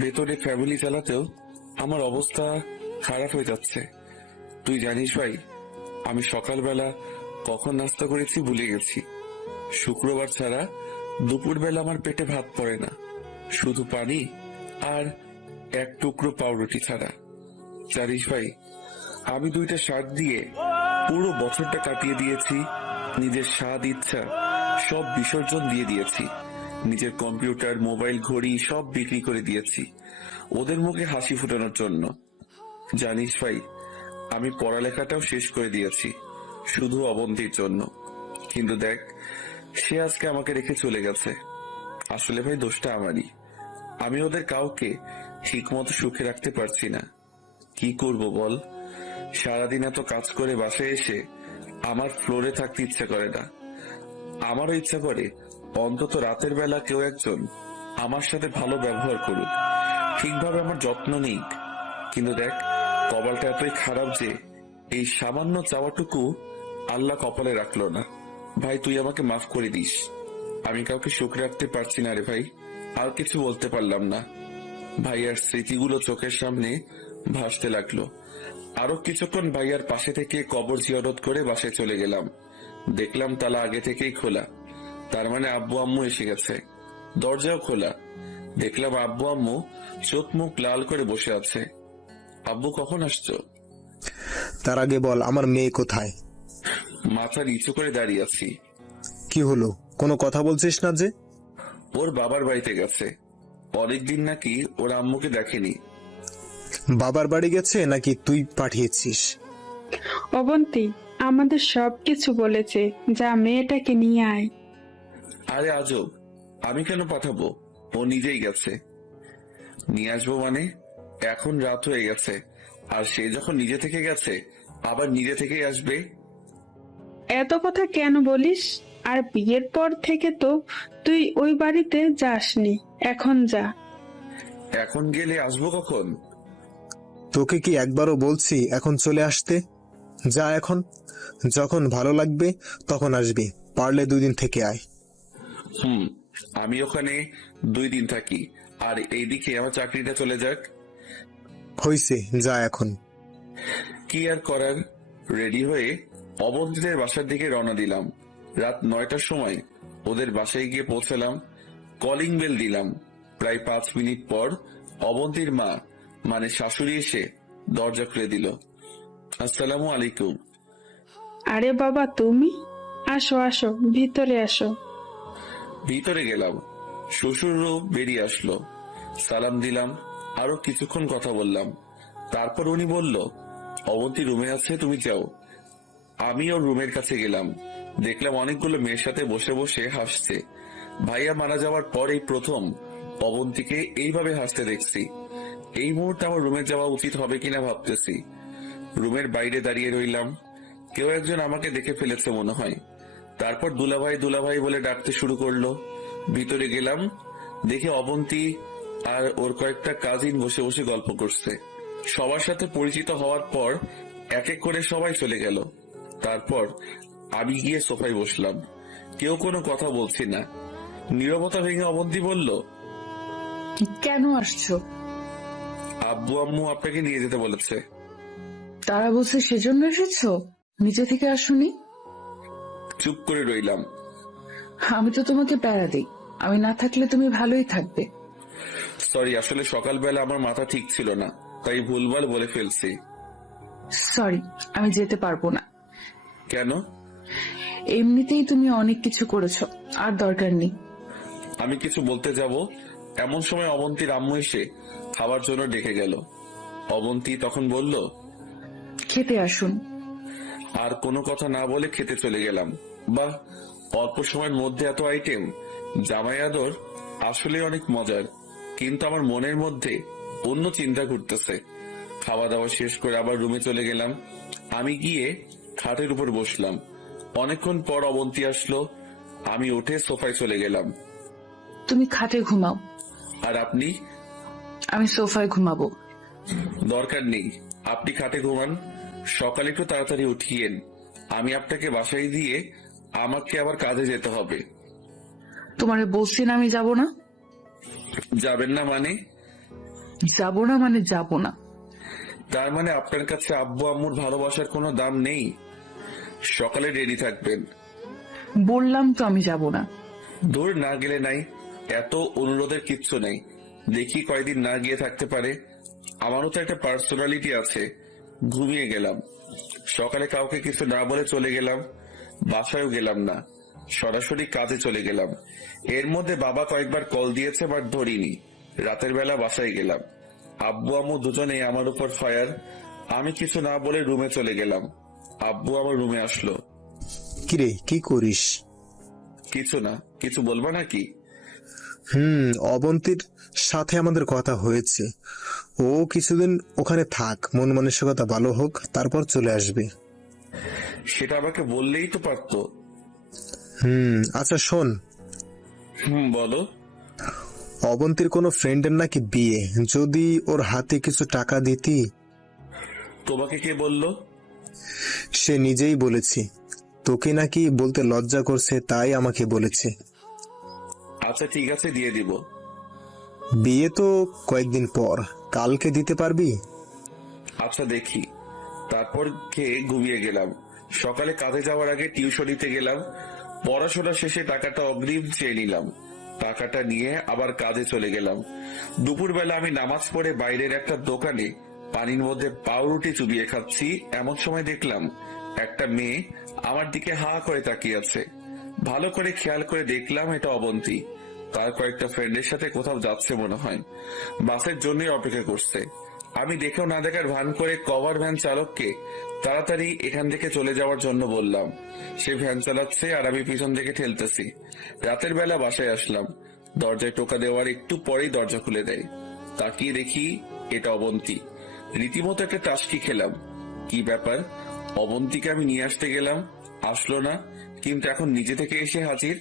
বেতনে ফ্যামিলি চালাতেও আমার অবস্থা খারাপ হয়ে যাচ্ছে। তুই জানিস ভাই, আমি সকালবেলা কখন নাস্তা করেছি ভুলে গেছি। শুক্রবার ছাড়া দুপুরবেলা আমার পেটে ভাত পড়ে না, শুধু পানি আর এক টুকরো পাউরুটি ছাড়া। জানিস ভাই, আমি 2টা শার্ট দিয়ে পুরো বছরটা কাটিয়ে দিয়েছি। নিজের স্বাদ ইচ্ছা সব বিসর্জন দিয়ে দিয়েছি। নিজের কম্পিউটার, মোবাইল, ঘড়ি সব বিক্রি করে দিয়েছি ওদের মুখে হাসি ফোটানোর জন্য। জানিস ভাই, আমি পড়ালেখাটাও শেষ করে দিয়েছি শুধু অবন্তীর জন্য। কিন্তু দেখ, সে আজকে আমাকে রেখে চলে গেছে। আসলে ভাই দোষটা আমারই। আমি ওদের কাউকে ঠিক মতো সুখে রাখতে পারছি না। কি করব বল? সারাদিন এত কাজ করে বাসায় এসে আমার ফ্লোরে থাকতে ইচ্ছা করে না। আমারও ইচ্ছা করে অন্তত রাতের বেলা কেউ একজন আমার সাথে ভালো ব্যবহার করুক, ঠিকভাবে আমার যত্ন নিক। কিন্তু দেখ, কপালটা এতই খারাপ যে এই সামান্য চাওয়াটুকু আল্লাহ কপালে রাখলো না। ভাই তুই আমাকে মাফ করে দিস। আমি কাউকে সুখ রাখতে পারছি না রে ভাই। আর কিছু বলতে পারলাম না। ভাইয়ার স্মৃতিগুলো চোখের সামনে ভাসতে লাগলো। আরো কিছুক্ষণ ভাইয়ার পাশে থেকে কবর জিয়ারত করে বাসায় চলে গেলাম। দেখলাম তালা আগে থেকেই খোলা, তার মানে আব্বু আম্মু এসে গেছে। দরজাও খোলা। দেখলাম আব্বু আম্মু চোখ মুখ লাল করে বসে আছে। আব্বু কখন আসছো? তার আগে বল, আমার মেয়ে কোথায়? মাথা নিচু করে দাঁড়িয়ে আছি। কি হলো, কোনো কথা বলছিস না যে? ওর বাবার বাড়িতে গেছে। অনেকদিন নাকি ওর আম্মুকে দেখেনি। বাবার বাড়ি গেছে নাকি তুই পাঠিয়েছিস? অবন্তী আমাদের সবকিছু বলেছে, যা মেয়েটাকে নিয়ে আয়। আরে আজব, আমি কেন পাঠাবো? ও নিজেই গেছে। নিয়ে আসবো মানে? এখন রাত হয়ে গেছে, আর সে যখন নিজে থেকে গেছে আবার নিজে থেকেই আসবে। এত কথা কেন বলিস? আর বিয়ের পর থেকে তো তুই ওই বাড়িতে যাসনি, এখন যা। এখন গেলে আসবো কখন? তোকে কি একবারও বলছি এখন চলে আসতে? যা এখন, যখন ভালো লাগবে তখন আসবি, পারলে 2 দিন থেকে আয়। আমি ওখানে 2 দিন থাকি, আর এইদিকে আমার চাকরিটা চলে যাক। হইছে, যা এখন। কি আর করার। রেডি হয়ে অবন্তীদের বাসার দিকে রওনা দিলাম। রাত 9টার সময় ওদের বাসায় গিয়ে পৌঁছালাম। কলিং বেল দিলাম। প্রায় 5 মিনিট পর অবন্তীর মা মানে শাশুড়ি এসে দরজা খুলে দিল। আসসালামু আলাইকুম। আরে বাবা তুমি, আসো আসো, ভিতরে আসো। ভিতরে গেলাম। শ্বশুরও বেরিয়ে আসলো। সালাম দিলাম, আরো কিছুক্ষণ কথা বললাম। তারপর উনি বলল, অবন্তী রুমে আছে, তুমি যাও। আমি ওর রুমের কাছে গেলাম। দেখলাম অনেকগুলো মেয়ের সাথে বসে বসে হাসছে। ভাইয়া মারা যাওয়ার পর এই প্রথম অবন্তীকে এইভাবে হাসতে দেখছি। এই মুহূর্তে আমার রুমে যাওয়া উচিত হবে কিনা ভাবতেছি। রুমের বাইরে দাঁড়িয়ে রইলাম। কেউ একজন আমাকে দেখে ফেলেছে মনে হয়। তারপর দুলাভাই দুলাভাই বলে ডাকতে শুরু করলো। ভিতরে গেলাম, দেখে অবন্তী আর ওর কয়েকটা কাজিন বসে বসে গল্প করছে। সবার সাথে পরিচিত হওয়ার পর এক এক করে সবাই চলে গেল। তারপর আমি গিয়ে সোফায় বসলাম। কেউ কোনো কথা বলছি না। নীরবতা ভেঙে অবন্তী বলল, কেন আসছো? আব্বু আম্মু আপনাকে নিয়ে যেতে বলেছে। তারা বলছে সেজন্য এসেছো, নিজে থেকে আসোনি? চুপ করে রইলাম। আমি তো তোমাকে প্যারা দিই, আমি না থাকলে তুমি ভালোই থাকবে। সরি, আসলে সকালবেলা আমার মাথা ঠিক ছিল না, তাই ভুলভাল বলে ফেলছি। সরি, আমি যেতে পারবো না। কেন? এমনিতেই তুমি অনেক কিছু করেছো, আর দরকার নেই। আমি কিছু বলতে যাব, এমন সময় অবন্তীর আম্মু এসে খাবার জন্য ডেকে গেল। অবন্তী তখন বলল, খেতে আসুন। আর কোনো কথা না বলে খেতে চলে গেলাম। বাহ, অল্প সময়ের মধ্যে এত আইটেম। জামাই আদর আসলে অনেক মজার, কিন্তু আমার মনের মধ্যে অন্য চিন্তা ঘুরতেছে। খাওয়া দাওয়া শেষ করে আবার রুমে চলে গেলাম। আমি গিয়ে খাটের উপর বসলাম। অনেকক্ষণ পর অবন্তী আসলো। আমি উঠে সোফায় চলে গেলাম। তুমি খাটে ঘুমাও, আর আপনি? আমি সোফায় ঘুমাবো। দরকার নেই, আপনি খাটে ঘুমান। সকালে একটু তাড়াতাড়ি উঠিয়েন। আমি আপনাকে বাসায় দিয়ে আমাকে আবার কাজে যেতে হবে। তোমারে বলছি না আমি যাব না। যাবেন না মানে? যাব না মানে যাব না। তার মানে আপনার কাছে আব্বু আম্মুর ভালোবাসার কোনো দাম নেই? সকালে রেডি থাকবেন। বললাম তো আমি যাব না। দূর না গেলে নাই, এত অনুরোধের কিচ্ছু নেই। দেখি কয়দিন না গিয়ে থাকতে পারে। আমারও তো একটা পার্সোনালিটি আছে। ঘুমিয়ে গেলাম। সকালে কাউকে কিছু না বলে চলে গেলাম। বাসায়ও গেলাম না, সরাসরি কাজে চলে গেলাম। এর মধ্যে বাবা কয়েকবার কল দিয়েছে, বাট ধরিনি। রাতের বেলা বাসায় গেলাম। আব্বু আম্মু দুজনেই আমার উপর ফায়ার। আমি কিছু না বলে রুমে চলে গেলাম। আব্বু আমার রুমে আসলো। কিরে, কি করিস? কিছু না। কিছু বলবা নাকি? অবন্তীর সাথে আমাদের কথা হয়েছে, ও কিছুদিন ওখানে থাক, মন মানসিকতা ভালো হোক, তারপর চলে আসবে। সেটা আমাকে বললেই তো পারতো। আচ্ছা শোন, বলো। অবন্তীর কোনো ফ্রেন্ডের নাকি বিয়ে, যদি ওর হাতে কিছু টাকা দিতি। তোমাকে কে বললো? সে নিজেই বলেছে, তোকে নাকি বলতে লজ্জা করছে, তাই আমাকে বলেছে। আচ্ছা ঠিক আছে, দিয়ে দিব। বিয়ে তো কয়েকদিন পর, কালকে দিতে পারবি? আচ্ছা দেখি। তারপর খেয়ে ঘুমিয়ে গেলাম। সকালে কাজে যাওয়ার আগে টিউশনিতে গেলাম। পড়াশোনা শেষে টাকাটা অগ্রিম চেয়ে নিলাম। টাকাটা নিয়ে আবার কাজে চলে গেলাম। দুপুরবেলা আমি নামাজ পড়ে বাইরের একটা দোকানে পানির মধ্যে পাউরুটি চুবিয়ে খাচ্ছি, এমন সময় দেখলাম একটা মেয়ে আমার দিকে হা করে তাকিয়ে আছে। ভালো করে খেয়াল করে দেখলাম এটা অবন্তী। তার কয়েকটা ফ্রেন্ডের সাথে কোথাও যাচ্ছে মনে হয়, বাসের জন্যই অপেক্ষা করছে। আমি দেখেও না দেখার ভান করে কভার ভ্যান চালককে তাড়াতাড়ি এখান থেকে চলে যাওয়ার জন্য বললাম। সে ভ্যান চালাচ্ছে আর আমি পিছন থেকে ঠেলতেছি। রাতের বেলা বাসায় আসলাম। দরজায় টোকা দেওয়ার একটু পরেই দরজা খুলে দেয়। তাকিয়ে দেখি এটা অবন্তী। রীতিমতো একটা টাসকি খেলাম। কি ব্যাপার, অবন্তীকে আমি নিয়ে আসতে গেলাম, আসলো না, কিন্তু এখন নিজে থেকে এসে হাজির।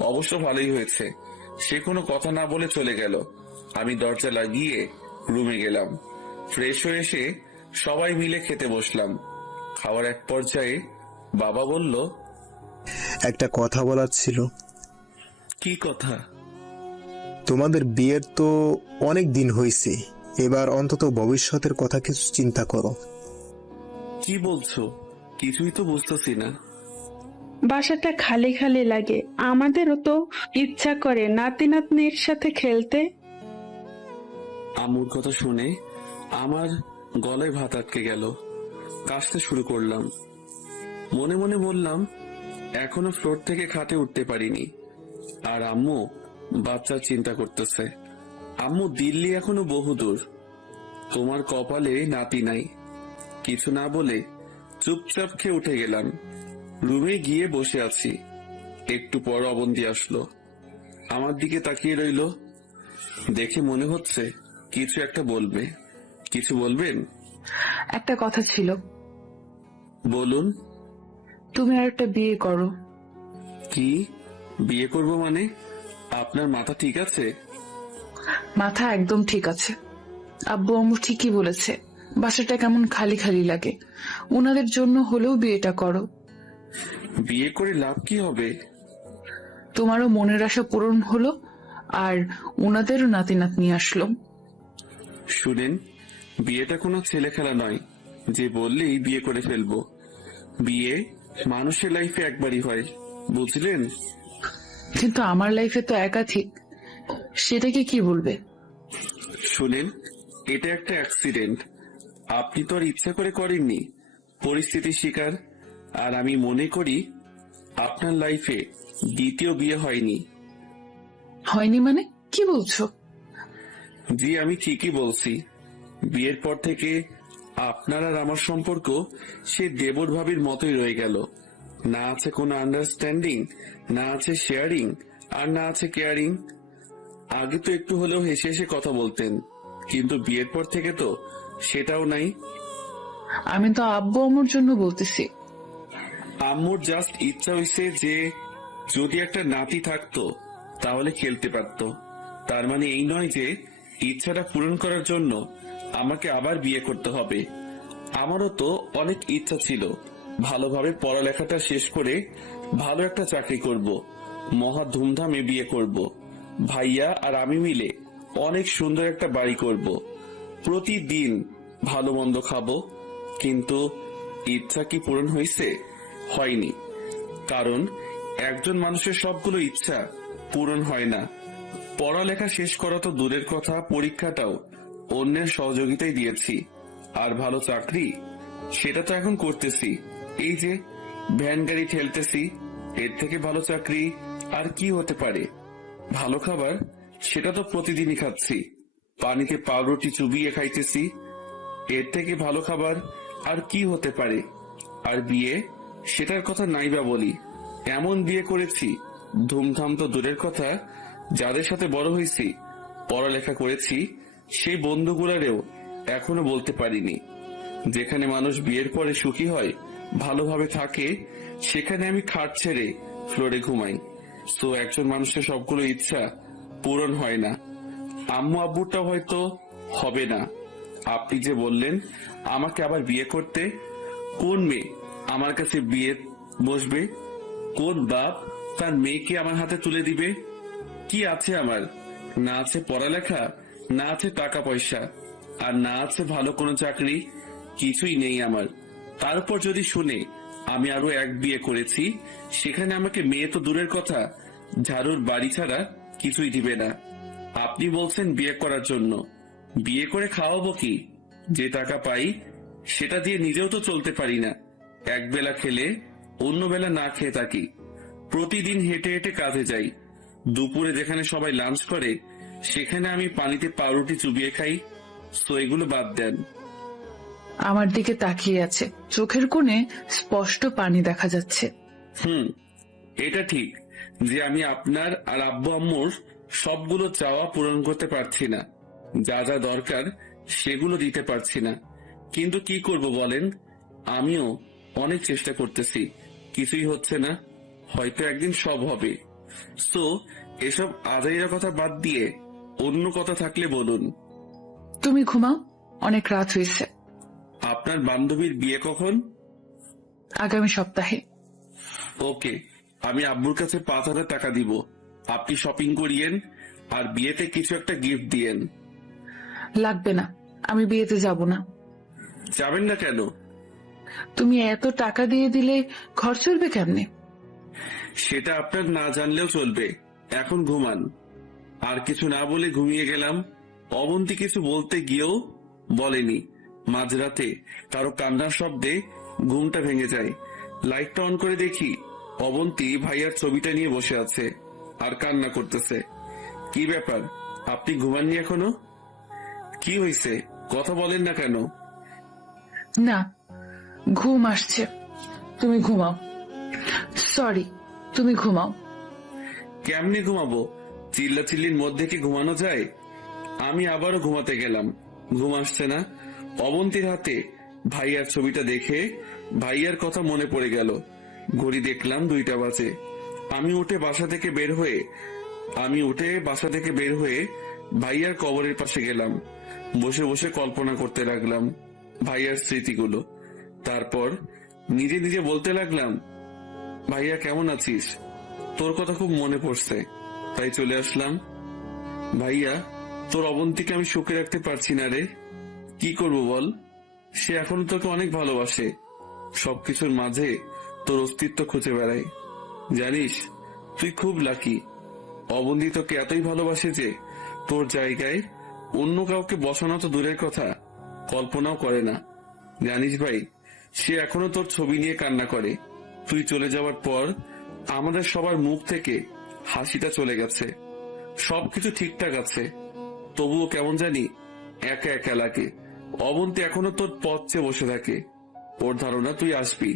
অবশ্য ভালোই হয়েছে, সে কোনো কথা না বলে চলে গেল। আমি দরজা লাগিয়ে রুমে গেলাম। ফ্রেশ হয়ে এসে সবাই মিলে খেতে বসলাম। খাওয়ার এক পর্যায়ে বাবা বলল, একটা কথা বলার ছিল। কি কথা? তোমাদের বিয়ের তো অনেক দিন হয়েছে, এবার অন্তত ভবিষ্যতের কথা কিছু চিন্তা করো। কি বলছো? কিছুই তো বুঝতেছি না। বাসাটা খালি খালি লাগে, আমাদেরও তো ইচ্ছা করে নাতি নাতনির সাথে খেলতে। আম্মুর কথা শুনে আমার গলায় ভাত আটকে গেল। কাশতে শুরু করলাম। মনে মনে বললাম, এখনো ফ্লোর থেকে খাটে উঠতে পারিনি, আর আম্মু বাচ্চার চিন্তা করতেছে। আম্মু, দিল্লি এখনো বহুদূর, তোমার কপালে নাতি নাই। কিছু না বলে চুপচাপ খেয়ে উঠে গেলাম। রুমে গিয়ে বসে আছি। একটু পর অবন্তী আসলো, আমার দিকে তাকিয়ে রইল। দেখে মনে হচ্ছে কিছু একটা বলবে। কিছু বলবেন? একটা কথা ছিল। বলুন। তুমি আর একটা বিয়ে করো। কি বিয়ে করব মানে? আপনার মাথা ঠিক আছে? মাথা একদম ঠিক আছে। আব্বু আম্মু ঠিকই বলেছে, বাসাটা কেমন খালি খালি লাগে। ওনাদের জন্য হলেও বিয়েটা করো। বিয়ে করে লাভ কি হবে? তোমারও মনের আশা পূরণ হলো, আর ওনাদেরও নাতি নাতনি আসলো। শুনেন, বিয়েটা কোনো ছেলে খেলা নয় যে বললেই বিয়ে করে ফেলবো। বিয়ে মানুষের লাইফে একবারই হয়, বুঝলেন? কিন্তু আমার লাইফে তো একাধিক, সেটাকে কি বলবে? শুনেন, এটা একটা অ্যাক্সিডেন্ট। আপনি তো আর ইচ্ছা করে করেননি, পরিস্থিতির শিকার। আর আমি মনে করি আপনার লাইফে দ্বিতীয় বিয়ে হয়নি। হয়নি মানে কি বলছো? জি, আমি ঠিকই বলছি। বিয়ের পর থেকে আপনার আর আমার সম্পর্ক সে দেবর ভাবির মতোই রয়ে গেল। না আছে কোনো আন্ডারস্ট্যান্ডিং, না আছে শেয়ারিং, আর না আছে কেয়ারিং। আগে তো একটু হলেও হেসে হেসে কথা বলতেন, কিন্তু বিয়ের পর থেকে তো সেটাও নাই। আমি তো আব্বু আম্মুর জন্য বলতেছি। আম্মুর জাস্ট ইচ্ছা হয়েছে যে যদি একটা নাতি থাকতো তাহলে খেলতে পারতো। তার মানে এই নয় যে ইচ্ছাটা পূরণ করার জন্য আমাকে আবার বিয়ে করতে হবে। আমারও তো অনেক ইচ্ছা ছিল ভালোভাবে পড়ালেখাটা শেষ করে ভালো একটা চাকরি করব, মহা ধুমধামে বিয়ে করব, ভাইয়া আর আমি মিলে অনেক সুন্দর একটা বাড়ি করব, প্রতিদিন ভালো মন্দ খাবো। কিন্তু ইচ্ছা কি পূরণ হয়েছে? হয়নি। কারণ একজন মানুষের সবগুলো ইচ্ছা পূরণ হয় না। পড়ালেখা শেষ করা তো দূরের কথা, পরীক্ষাটাও অন্যের সহযোগিতায় দিয়েছি। আর ভালো চাকরি, সেটা তো এখন করতেছি। এই যে ভ্যান গাড়ি ঠেলতেছি, এর থেকে ভালো চাকরি আর কি হতে পারে? ভালো খাবার, সেটা তো প্রতিদিনই খাচ্ছি। পানিতে পাউরুটি চুবিয়ে খাইতেছি, এর থেকে ভালো খাবার আর কি হতে পারে? আর বিয়ে, সেটার কথা নাইবা বলি, এমন বিয়ে করেছি, ধুমধাম তো দূরের কথা, যাদের সাথে বড় হয়েছি, পড়ালেখা করেছি, সেই বন্ধুগুলারেও এখনো বলতে পারিনি। যেখানে মানুষ বিয়ের পরে সুখী হয়, ভালোভাবে থাকে, সেখানে আমি খাট ছেড়ে ফ্লোরে ঘুমাই। তো একজন মানুষের সবগুলো ইচ্ছা পূরণ হয় না। আম্মু আব্বুরটা হয়তো হবে না। আপনি যে বললেন আমাকে আবার বিয়ে করতে, কোন মেয়ে আমার কাছে বিয়ে বসবে? কোন বাপ তার মেয়েকে আমার হাতে তুলে দিবে? কি আছে আমার? না আছে পড়ালেখা, না আছে টাকা পয়সা, আর না আছে ভালো কোনো চাকরি। কিছুই নেই আমার। তারপর যদি শুনে আমি আরো এক বিয়ে করেছি, সেখানে আমাকে মেয়ে তো দূরের কথা, ঝাড়ুর বাড়ি ছাড়া কিছুই দিবে না। আপনি বলছেন বিয়ে করার জন্য। বিয়ে করে খাওয়াবো কি? যে টাকা পাই সেটা দিয়ে নিজেও তো চলতে পারি না। এক বেলা খেলে অন্য বেলা না খেয়ে থাকি। প্রতিদিন হেঁটে হেঁটে কাজে যাই। দুপুরে যেখানে সবাই লাঞ্চ করে সেখানে আমি পানিতে পাউরুটি চুবিয়ে খাই। তো এগুলো বাদ দেন। আমার দিকে তাকিয়ে আছে, চোখের কোণে স্পষ্ট পানি দেখা যাচ্ছে। এটা ঠিক যে আমি আপনার আর আব্বু আম্মুর সবগুলো চাওয়া পূরণ করতে পারছি না। যা যা দরকার সেগুলো দিতে পারছি না। কিন্তু কি করব বলেন? আমিও অনেক চেষ্টা করতেছি, কিছুই হচ্ছে না। হয়তো একদিন সব হবে। তো এসব আজাইরা কথা বাদ দিয়ে অন্য কথা থাকলে বলুন। তুমি ঘুমাও, অনেক রাত হয়েছে। আপনার বান্ধবীর বিয়ে কখন? আগামী সপ্তাহে। ওকে, আমি আব্বুর কাছে 5,000 টাকা দিব। আপনি শপিং করিয়েন আর বিয়েতে কিছু একটা গিফট দিয়েন। লাগবে না, আমি বিয়েতে যাব না। যাবেন না কেন? তুমি এত টাকা দিয়ে দিলে ঘর চলবে কেমনে? সেটা আপনার না জানলেও চলবে। এখন ঘুমান। আর কিছু না বলে ঘুমিয়ে গেলাম। অবন্তী কিছু বলতে গিয়েও বলেনি। মাঝরাতে কারো কান্নার শব্দে ঘুমটা ভেঙে যায়। লাইটটা অন করে দেখি অবন্তী ভাইয়ার ছবিটা নিয়ে বসে আছে আর কান্না করতেছে। কি ব্যাপার, আপনি ঘুমাননি এখনো? কি হয়েছে, কথা বলেন না কেন? না, ঘুম আসছে, তুমি ঘুমাও। সরি, তুমি ঘুমাও। কেমনে ঘুমাবো? চিল্লাচিল্লির মধ্যে কি ঘুমানো যায়? আমি আবারও ঘুমাতে গেলাম। ঘুম আসছে না। অবন্তীর হাতে ভাইয়ার ছবিটা দেখে ভাইয়ার কথা মনে পড়ে গেল। ঘড়ি দেখলাম 2টা বাজে। আমি উঠে বাসা থেকে বের হয়ে ভাইয়ার কবরের পাশে গেলাম। বসে বসে কল্পনা করতে লাগলাম ভাইয়ার স্মৃতিগুলো। তারপর নিজে নিজে বলতে লাগলাম, ভাইয়া কেমন আছিস? তোর কথা খুব মনে পড়ছে, তাই চলে আসলাম। ভাইয়া, তোর অবন্তীকে আমি সুখে রাখতে পারছি না রে। কি করব বল? সে এখনো তোকে অনেক ভালোবাসে। সবকিছুর মাঝে তোর অস্তিত্ব খুঁজে বেড়ায়। জানিস, তুই খুব লাকি। অবন্তী তোকে এতই ভালোবাসে যে তোর জায়গায় অন্য কাউকে বসানো তো দূরের কথা, কল্পনাও করে না। জানিস ভাই, সে এখনো তোর ছবি নিয়ে কান্না করে। তুই চলে যাওয়ার পর আমাদের সবার মুখ থেকে হাসিটা চলে গেছে। সবকিছু ঠিকঠাক আছে, তবুও কেমন জানি একা একা লাগে। অবন্তী এখনো তোর পথ চেয়ে বসে থাকে। ওর ধারণা তুই আসবি।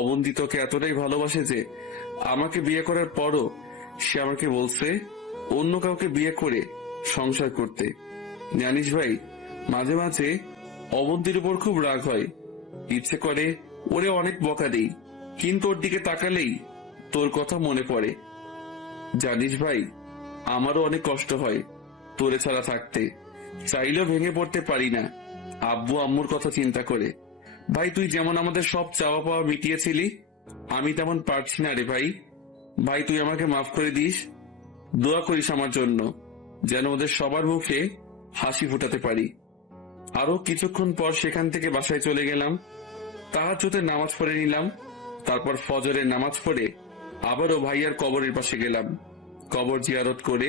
অবন্তী তোকে এতটাই ভালোবাসে যে আমাকে বিয়ে করার পরও সে আমাকে বলছে অন্য কাউকে বিয়ে করে সংসার করতে। জানিস ভাই, মাঝে মাঝে অবন্তীর উপর খুব রাগ হয়। ইচ্ছে করে ওরে অনেক বকা দেই, কিন্তু ওর দিকে তাকালেই তোর কথা মনে পড়ে। জানিস ভাই, আমারও অনেক কষ্ট হয় তোরে ছাড়া থাকতে। চাইলেও ভেঙে পড়তে পারি না আব্বু আম্মুর কথা চিন্তা করে। ভাই, তুই যেমন আমাদের সব চাওয়া পাওয়া মিটিয়েছিলি, আমি তেমন পারছি না রে ভাই। ভাই, তুই আমাকে মাফ করে দিস। দোয়া করিস আমার জন্য, যেন ওদের সবার মুখে হাসি ফোটাতে পারি। আরো কিছুক্ষণ পর সেখান থেকে বাসায় চলে গেলাম। তাহাজ্জুদের নামাজ পড়ে নিলাম। তারপর ফজরের নামাজ পড়ে আবারও ভাইয়ার কবরের পাশে গেলাম। কবর জিয়ারত করে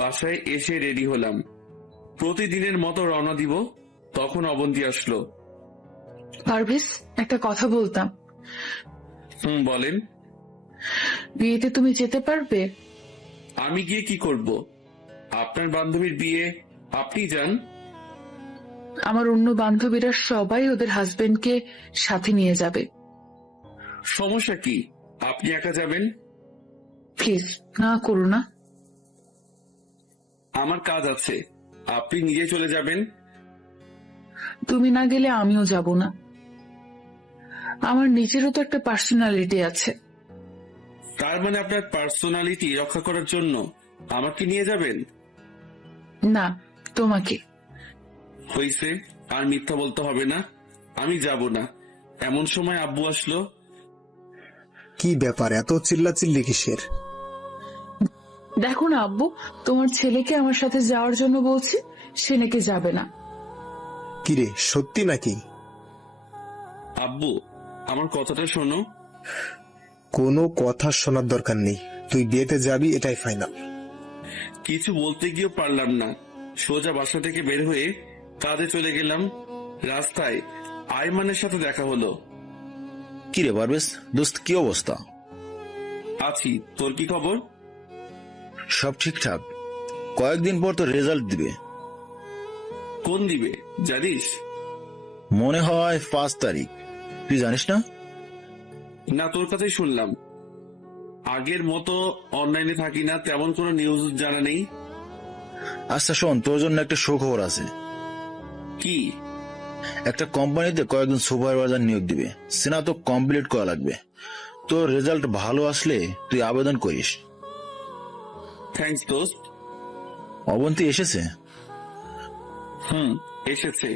বাসায় এসে রেডি হলাম। প্রতিদিনের মতো রওনা দিব। তখন অবন্তী আসলো। পারভেজ, একটা কথা বলতাম। বলেন। বিয়েতে তুমি যেতে পারবে? আমি গিয়ে কি করব? আপনার বান্ধবীর বিয়ে, আপনি যান। আমার অন্য বান্ধবীরা সবাই ওদের হাজবেন্ডকে সাথে নিয়ে যাবে। সমস্যা কি? আপনি একা যাবেন? প্লিজ না করো না। আমার কাজ আছে, আপনি নিজে চলে যাবেন। তুমি না গেলে আমিও যাব না। আমার নিজেরও তো একটা পার্সোনালিটি আছে। তার মানে আপনার পার্সোনালিটি রক্ষা করার জন্য আমাকে নিয়ে যাবেন? না, তোমাকে। হইছে, আর মিথ্যা বলতে হবে না। আমি যাব না। এমন সময় আব্বু আসলো। কি ব্যাপার, এত চিল্লাচিল্লি কিসের? দেখো না আব্বু, তোমার ছেলেকে আমার সাথে যাওয়ার জন্য বলছি, সে নাকি যাবে না। কিরে, সত্যি নাকি? আব্বু, আমার কথাটা শোনো। কোনো কথা শোনার দরকার নেই, তুই বিয়েতে যাবি, এটাই ফাইনাল। কিছু বলতে গিয়েও পারলাম না, সোজা বাসা থেকে বের হয়ে কাজে চলে গেলাম। রাস্তায় আইমানের সাথে দেখা হলো। কি রে পারভেজ, দোস্ত কি অবস্থা? আছি, তোর কি খবর? সব ঠিকঠাক। কয়েকদিন পর তো রেজাল্ট দিবে। কোন দিবে জানিস? মনে হয় 5 তারিখ। তুই জানিস না? না, তোর কথাই শুনলাম। আগের মতো অনলাইনে থাকি না, তেমন কোনো নিউজ জানা নেই। আচ্ছা শোন, তোর জন্য একটা সুখবর আছে। কি? একটা কোম্পানিতে কয়েকজন সুপারভাইজার নিয়োগ দিবে, স্নাতক কমপ্লিট করা লাগবে। তোর রেজাল্ট ভালো আসলে তুই আবেদন করিস। থ্যাঙ্কস দোস্ত। অবন্তী এসেছে? এসেছে।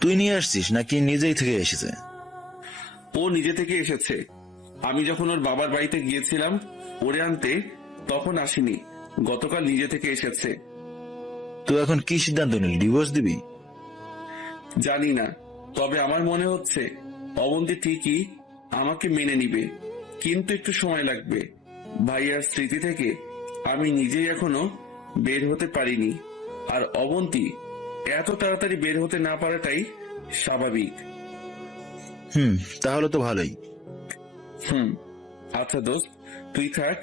তুই নিয়ে আসছিস নাকি নিজেই থেকে এসেছে? ও নিজে থেকে এসেছে। আমি যখন ওর বাবার বাড়িতে গিয়েছিলাম ওরে আনতে, তখন আসিনি। গতকাল নিজে থেকে এসেছে। তুই এখন কি সিদ্ধান্ত নিলি, ডিভোর্স দিবি? জানি না, তবে আমার মনে হচ্ছে অবন্তী ঠিকই আমাকে মেনে নিবে, কিন্তু একটু সময় লাগবে। ভাইয়ার স্মৃতি থেকে আমি নিজেই এখনো বের হতে পারিনি, আর অবন্তী এত তাড়াতাড়ি বের হতে না পারাটাই স্বাভাবিক। তাহলে তো ভালোই। আচ্ছা দোস্ত, তুই থাক,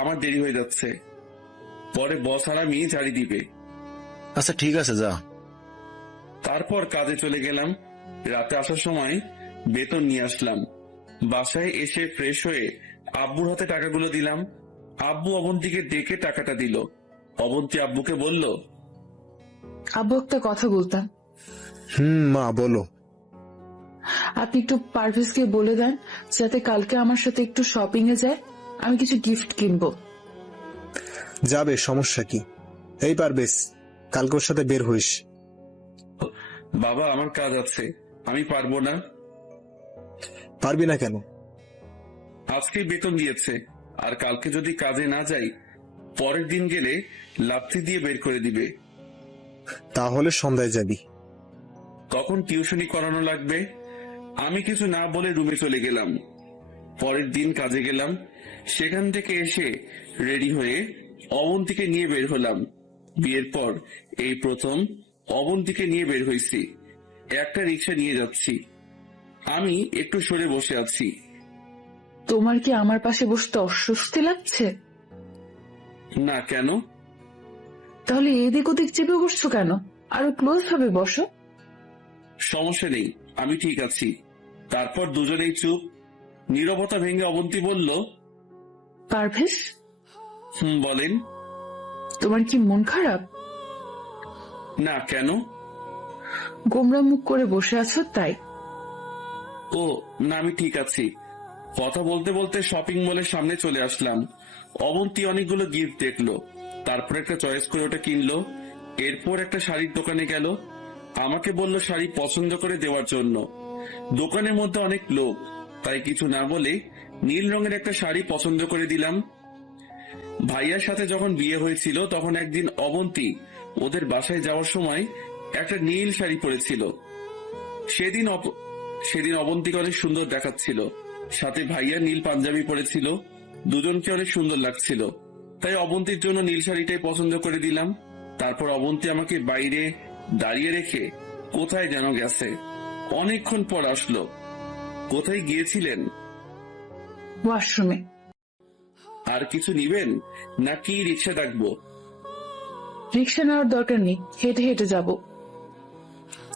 আমার দেরি হয়ে যাচ্ছে। পরে বস আর আমি ঝাড়ি দিবে। আচ্ছা ঠিক আছে, যা। তারপর কাজে চলে গেলাম। রাতে আসার সময় বেতন নিয়ে আসলাম। বাসায় এসে ফ্রেশ হয়ে আব্বুর হাতে টাকাগুলো দিলাম। আব্বু অবন্তীকে ডেকে টাকাটা দিল। অবন্তী আব্বুকে বলল, আব্বু একটা কথা বলতাম। মা বলো। আপনি একটু পারভেজকে বলে দেন যাতে কালকে আমার সাথে একটু শপিং এ যায়, আমি কিছু গিফট কিনবো। যাবে, সমস্যা কি? এই পারভেজ, কালকে ওর সাথে বের হইস। বাবা আমার কাজ আছে, আমি পারবো না। পারবি না কেন? আজকেই বেতন দিয়েছে, আর কালকে যদি কাজে না যাই পরের দিন গেলে লাথি দিয়ে বের করে দিবে। তাহলে সন্ধ্যায় যাবি। তখন টিউশনি করানো লাগবে। আমি কিছু না বলে রুমে চলে গেলাম। পরের দিন কাজে গেলাম। সেখান থেকে এসে রেডি হয়ে অবন্তীকে নিয়ে বের হলাম। বিয়ের পর এই প্রথম অবন্তীকে নিয়ে বের হয়েছি। একটা রিক্সা নিয়ে যাচ্ছি। আমি একটু সরে বসে আছি। তোমার কি আমার পাশে বসতে অস্বস্তি লাগছে? না, কেন? তাহলে এদিক ওদিক চেপে বসছো কেন? আরো ক্লোজ ভাবে বসো। সমস্যা নেই, আমি ঠিক আছি। তারপর দুজনেই চুপ। নীরবতা ভেঙে অবন্তী বলল, পারভেজ, বলেন। তোমার কি মন খারাপ? না, কেন? গোমরা মুখ করে বসে আছো তাই। ও না, আমি ঠিক আছি। কথা বলতে বলতে শপিং মলের সামনে চলে আসলাম। অবন্তী অনেকগুলো গিফট দেখলো, তারপর একটা চয়েস করে ওটা কিনলো। এরপর একটা শাড়ির দোকানে গেল। আমাকে বলল শাড়ি পছন্দ করে দেওয়ার জন্য। দোকানের মধ্যে অনেক লোক, তাই কিছু না বলে নীল রঙের একটা শাড়ি পছন্দ করে দিলাম। ভাইয়ার সাথে যখন বিয়ে হয়েছিল তখন একদিন অবন্তী ওদের বাসায় যাওয়ার সময় একটা নীল শাড়ি পরেছিল। সেদিন অবন্তীকে অনেক সুন্দর দেখাচ্ছিল। সাথে ভাইয়া নীল পাঞ্জাবি পরেছিল। দুজনকে অনেক সুন্দর লাগছিল, তাই অবন্তীর জন্য নীল শাড়িটাই পছন্দ করে দিলাম। তারপর অবন্তী আমাকে বাইরে দাঁড়িয়ে রেখে কোথায় যেন গেছে। অনেকক্ষণ পর আসলো। কোথায় গিয়েছিলেন? ওয়াশরুমে। আর কিছু নিবেন নাকি রিক্সা ডাকবো? রিক্সা নেওয়ার দরকার নেই, হেঁটে হেঁটে যাব।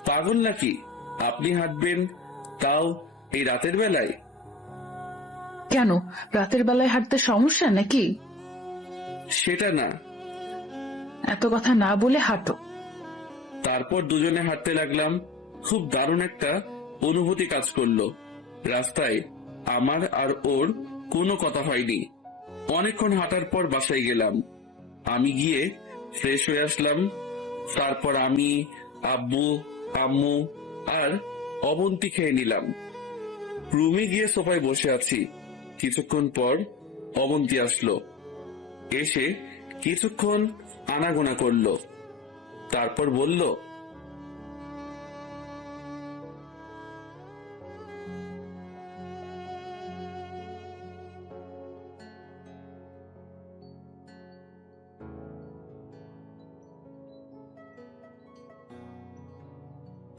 পাগল নাকি আপনি হাঁটবেন, তাও এই রাতের বেলায়? কেন, রাতের বেলায় হাঁটতে সমস্যা নাকি? সেটা না। এত কথা না বলে হাঁটো। তারপর দুজনে হাঁটতে লাগলাম। খুব দারুণ একটা অনুভূতি কাজ করলো। রাস্তায় আমার আর ওর কোনো কথা হয়নি। অনেকক্ষণ হাঁটার পর বাসায় গেলাম। আমি গিয়ে ফ্রেশ হয়ে আসলাম। তারপর আমি, আব্বু, আম্মু আর অবন্তী খেয়ে নিলাম। রুমে গিয়ে সোফায় বসে আছি। কিছুক্ষণ পর অবন্তী আসলো। এসে কিছুক্ষণ আনাগোনা করলো, তারপর বলল,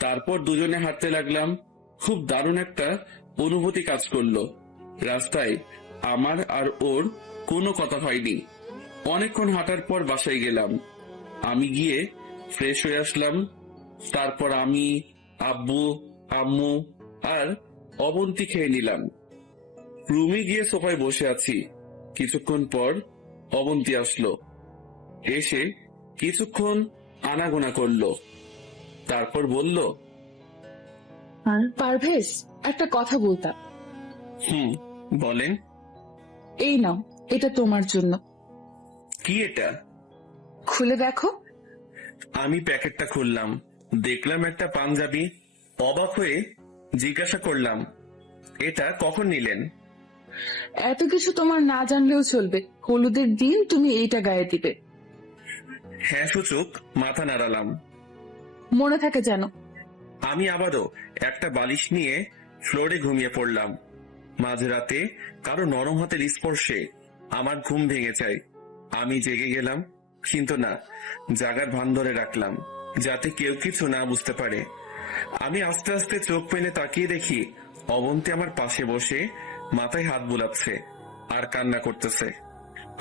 তারপর দুজনে হাঁটতে লাগলাম। খুব দারুণ একটা অনুভূতি কাজ করলো। রাস্তায় আমার আর ওর কোনো কথা হয়নি। অনেকক্ষণ হাঁটার পর বাসায় গেলাম। আমি গিয়ে ফ্রেশ হয়ে আসলাম। তারপর আমি, আব্বু, আম্মু আর অবন্তী খেয়ে নিলাম। রুমে গিয়ে সোফায় বসে আছি। কিছুক্ষণ পর অবন্তী আসলো। এসে কিছুক্ষণ আনাগোনা করলো, তারপর বলল, পারভেজ, একটা কথা বলতাম। বলেন। এই নাও, এটা তোমার জন্য। কি এটা? খুলে দেখো। আমি প্যাকেটটা খুললাম, দেখলাম একটা পাঞ্জাবি। অবাক হয়ে জিজ্ঞাসা করলাম, এটা কখন নিলেন? এত কিছু তোমার না জানলেও চলবে। হলুদের দিন তুমি এইটা গায়ে দিবে। হ্যাঁ সূচক মাথা নাড়ালাম। মনে থাকে যেন। আমি আবারও একটা বালিশ নিয়ে ফ্লোরে ঘুমিয়ে পড়লাম। মাঝরাতে কারো নরম হাতের স্পর্শে আমার ঘুম ভেঙে যায়। আমি জেগে গেলাম, কিন্তু না, জাগার ভান ধরে রাখলাম যাতে কেউ কিছু না বুঝতে পারে। আমি আস্তে আস্তে চোখ মেলে তাকিয়ে দেখি অবন্তী আমার পাশে বসে মাথায় হাত বুলাচ্ছে আর কান্না করতেছে।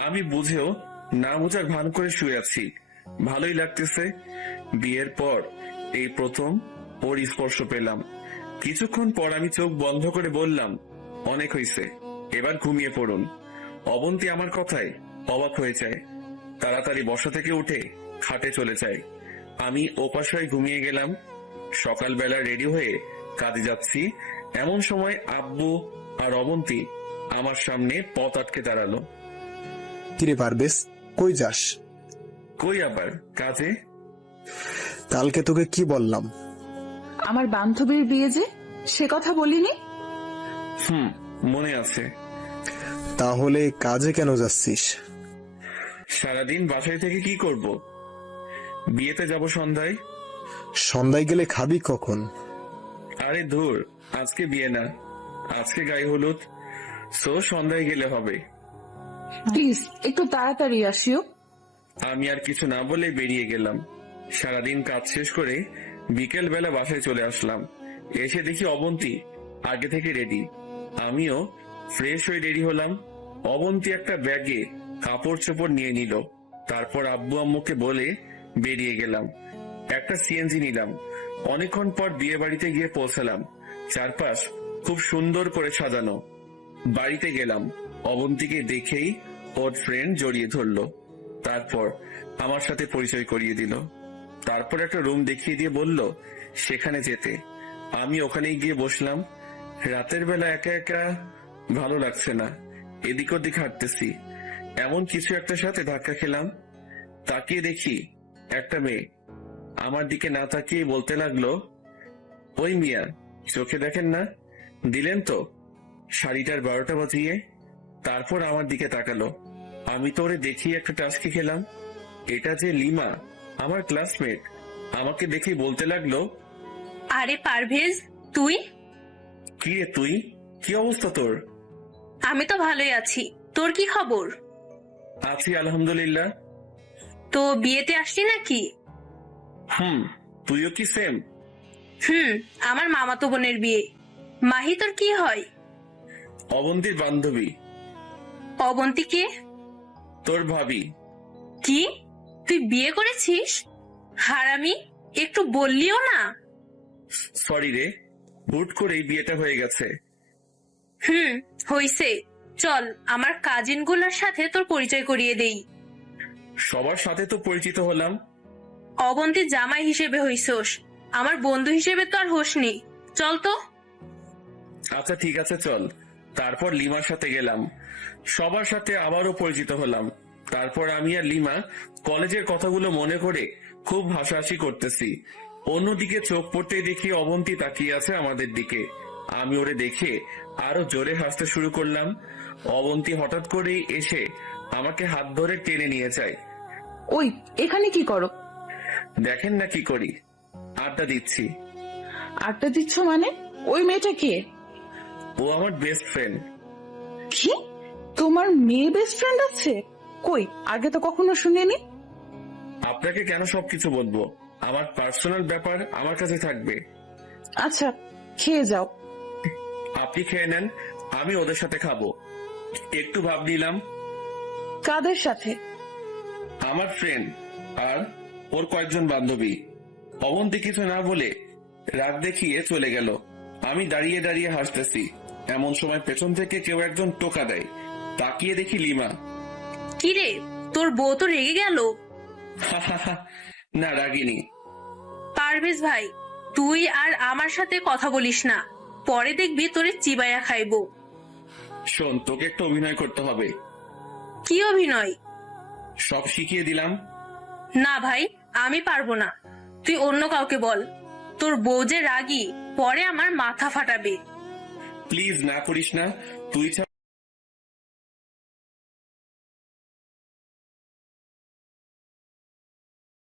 আমি বুঝেও না বুঝার ভান করে শুয়ে আছি। ভালোই লাগতেছে। বিয়ের পর এই প্রথম ওর স্পর্শ পেলাম। কিছুক্ষণ পর আমি চোখ বন্ধ করে বললাম, অনেক হয়েছে, এবার ঘুমিয়ে পড়ুন। অবন্তী আমার কথায় অবাক হয়ে যায়। তাড়াতাড়ি বসা থেকে উঠে খাটে চলে যায়। আমি ওপাশ হয়ে ঘুমিয়ে গেলাম। সকালবেলা রেডি হয়ে কাজে যাচ্ছি, এমন সময় আব্বু আর অবন্তী আমার সামনে পথ আটকে দাঁড়ালো। কিরে পারভেজ, কই যাস? কই আবার, কাজে। কালকে তোকে কি বললাম? আমার বান্ধবীর বিয়ে যে, সে কথা বলিনি? মনে আছে। তাহলে কাজে কেন যাচ্ছিস? সারাদিন বাসায় থেকে কি করব? বিয়েতে যাব সন্ধ্যায়। সন্ধ্যায় গেলে খাবি কখন? আরে ধুর, আজকে বিয়ে না, আজকে গায়ে হলুদ, সো সন্ধ্যায় গেলে হবে। প্লিজ একটু তাড়াতাড়ি আসিও। আমি আর কিছু না বলে বেরিয়ে গেলাম। সারাদিন কাজ শেষ করে বিকেল বেলা বাসায় চলে আসলাম। এসে দেখি অবন্তী আগে থেকে রেডি। আমিও ফ্রেশ হয়ে রেডি হলাম। অবন্তী একটা ব্যাগে কাপড় চোপড় নিয়ে নিল। তারপর আব্বু আম্মুকে বলে বেরিয়ে গেলাম। একটা সিএনজি নিলাম। অনেকক্ষণ পর বিয়ে বাড়িতে গিয়ে পৌঁছালাম। চারপাশ খুব সুন্দর করে সাজানো। বাড়িতে গেলাম। অবন্তীকে দেখেই ওর ফ্রেন্ড জড়িয়ে ধরলো। তারপর আমার সাথে পরিচয় করিয়ে দিল। তারপর একটা রুম দেখিয়ে দিয়ে বলল সেখানে যেতে। আমি ওখানেই গিয়ে বসলাম। রাতের বেলা একা একা ভালো লাগছে না। এদিক ওদিক হাঁটতেছি, এমন কিছু একটা সাথে ধাক্কা খেলাম। তাকিয়ে দেখি একটা মেয়ে আমার দিকে না তাকিয়ে বলতে লাগলো, ওই মিয়া, চোখে দেখেন না? দিলেন তো শাড়িটার 12টা বাজিয়ে। তারপর আমার দিকে তাকালো। আমি তো ওরে দেখি একটা টাস্কি খেলাম। এটা যে লিমা, আমার ক্লাসমেট। আমাকে দেখে বলতে লাগলো, আরে পারভেজ, তুই? কি রে তুই, কি অবস্থা তোর? আমি তো ভালোই আছি, তোর কি খবর? আছি আলহামদুলিল্লাহ। তো বিয়েতে আসলি নাকি? তুইও কি সেম? আমার মামাতো বোনের বিয়ে। মাহি তোর কি হয়? অবন্তীর বান্ধবী। অবন্তী কে? তোর ভাবি। কি, তুই বিয়ে করেছিস? হারামি, একটু বললিও না। সরি রে, হুট করেই বিয়েটা হয়ে গেছে। হইছে। চল আমার কাজিন গুলার সাথে তোর পরিচয় করিয়ে দেই। সবার সাথে তো পরিচিত হলাম। অবন্তীর জামাই হিসেবে হইছোস, আমার বন্ধু হিসেবে তো আর হোসনি। চল তো। আচ্ছা ঠিক আছে চল। তারপর লিমার সাথে গেলাম। সবার সাথে আবারও পরিচিত হলাম। তারপর আমি আর লিমা কলেজের কথাগুলো মনে করে খুব হাসাহাসি করতেছি। অন্যদিকে চোখ পড়তেই দেখি অবন্তী তাকিয়ে আছে আমাদের দিকে। আমি ওরে দেখে আরো জোরে হাসতে শুরু করলাম। অবন্তী হঠাৎ করেই এসে আমাকে হাত ধরে টেনে নিয়ে যায়। ওই এখানে কি করো? দেখেন না কি করি, আড্ডা দিচ্ছি। আড্ডা দিচ্ছ মানে? ওই মেয়েটা কে? ও আমার বেস্ট ফ্রেন্ড। কি, তোমার মেয়ে বেস্ট ফ্রেন্ড আছে? কই, আগে তো কখনো শুনিনি। আপনাকে কেন সবকিছু বলবো? আমার পার্সোনাল ব্যাপার আমার কাছে থাকবে। আচ্ছা, খেয়ে যাও। আপনি খেয়ে নেন, আমি ওদের সাথে খাবো। একটু ভাব নিলাম। কাদের সাথে? আমার ফ্রেন্ড আর ওর কয়েকজন বান্ধবী। অবন্তী কিছু না বলে রাগ দেখিয়ে চলে গেল। আমি দাঁড়িয়ে দাঁড়িয়ে হাসতেছি। এমন সময় পেছন থেকে কেউ একজন টোকা দেয়। তাকিয়ে দেখি লিমা। কিরে, তোর বউ তো রেগে গেল? না, রাগিনি। পারভেজ ভাই, তুই আর আমার সাথে কথা বলিস না, পরে দেখবি তোরে চিবাইয়া খাইবো। শোন, তোকে একটা অভিনয় করতে হবে। কি অভিনয়? সব শিখিয়ে দিলাম। না ভাই, আমি পারবো না, তুই অন্য কাউকে বল। তোর বউ যে রাগী, পরে আমার মাথা ফাটাবে। প্লিজ না করিস না, তুই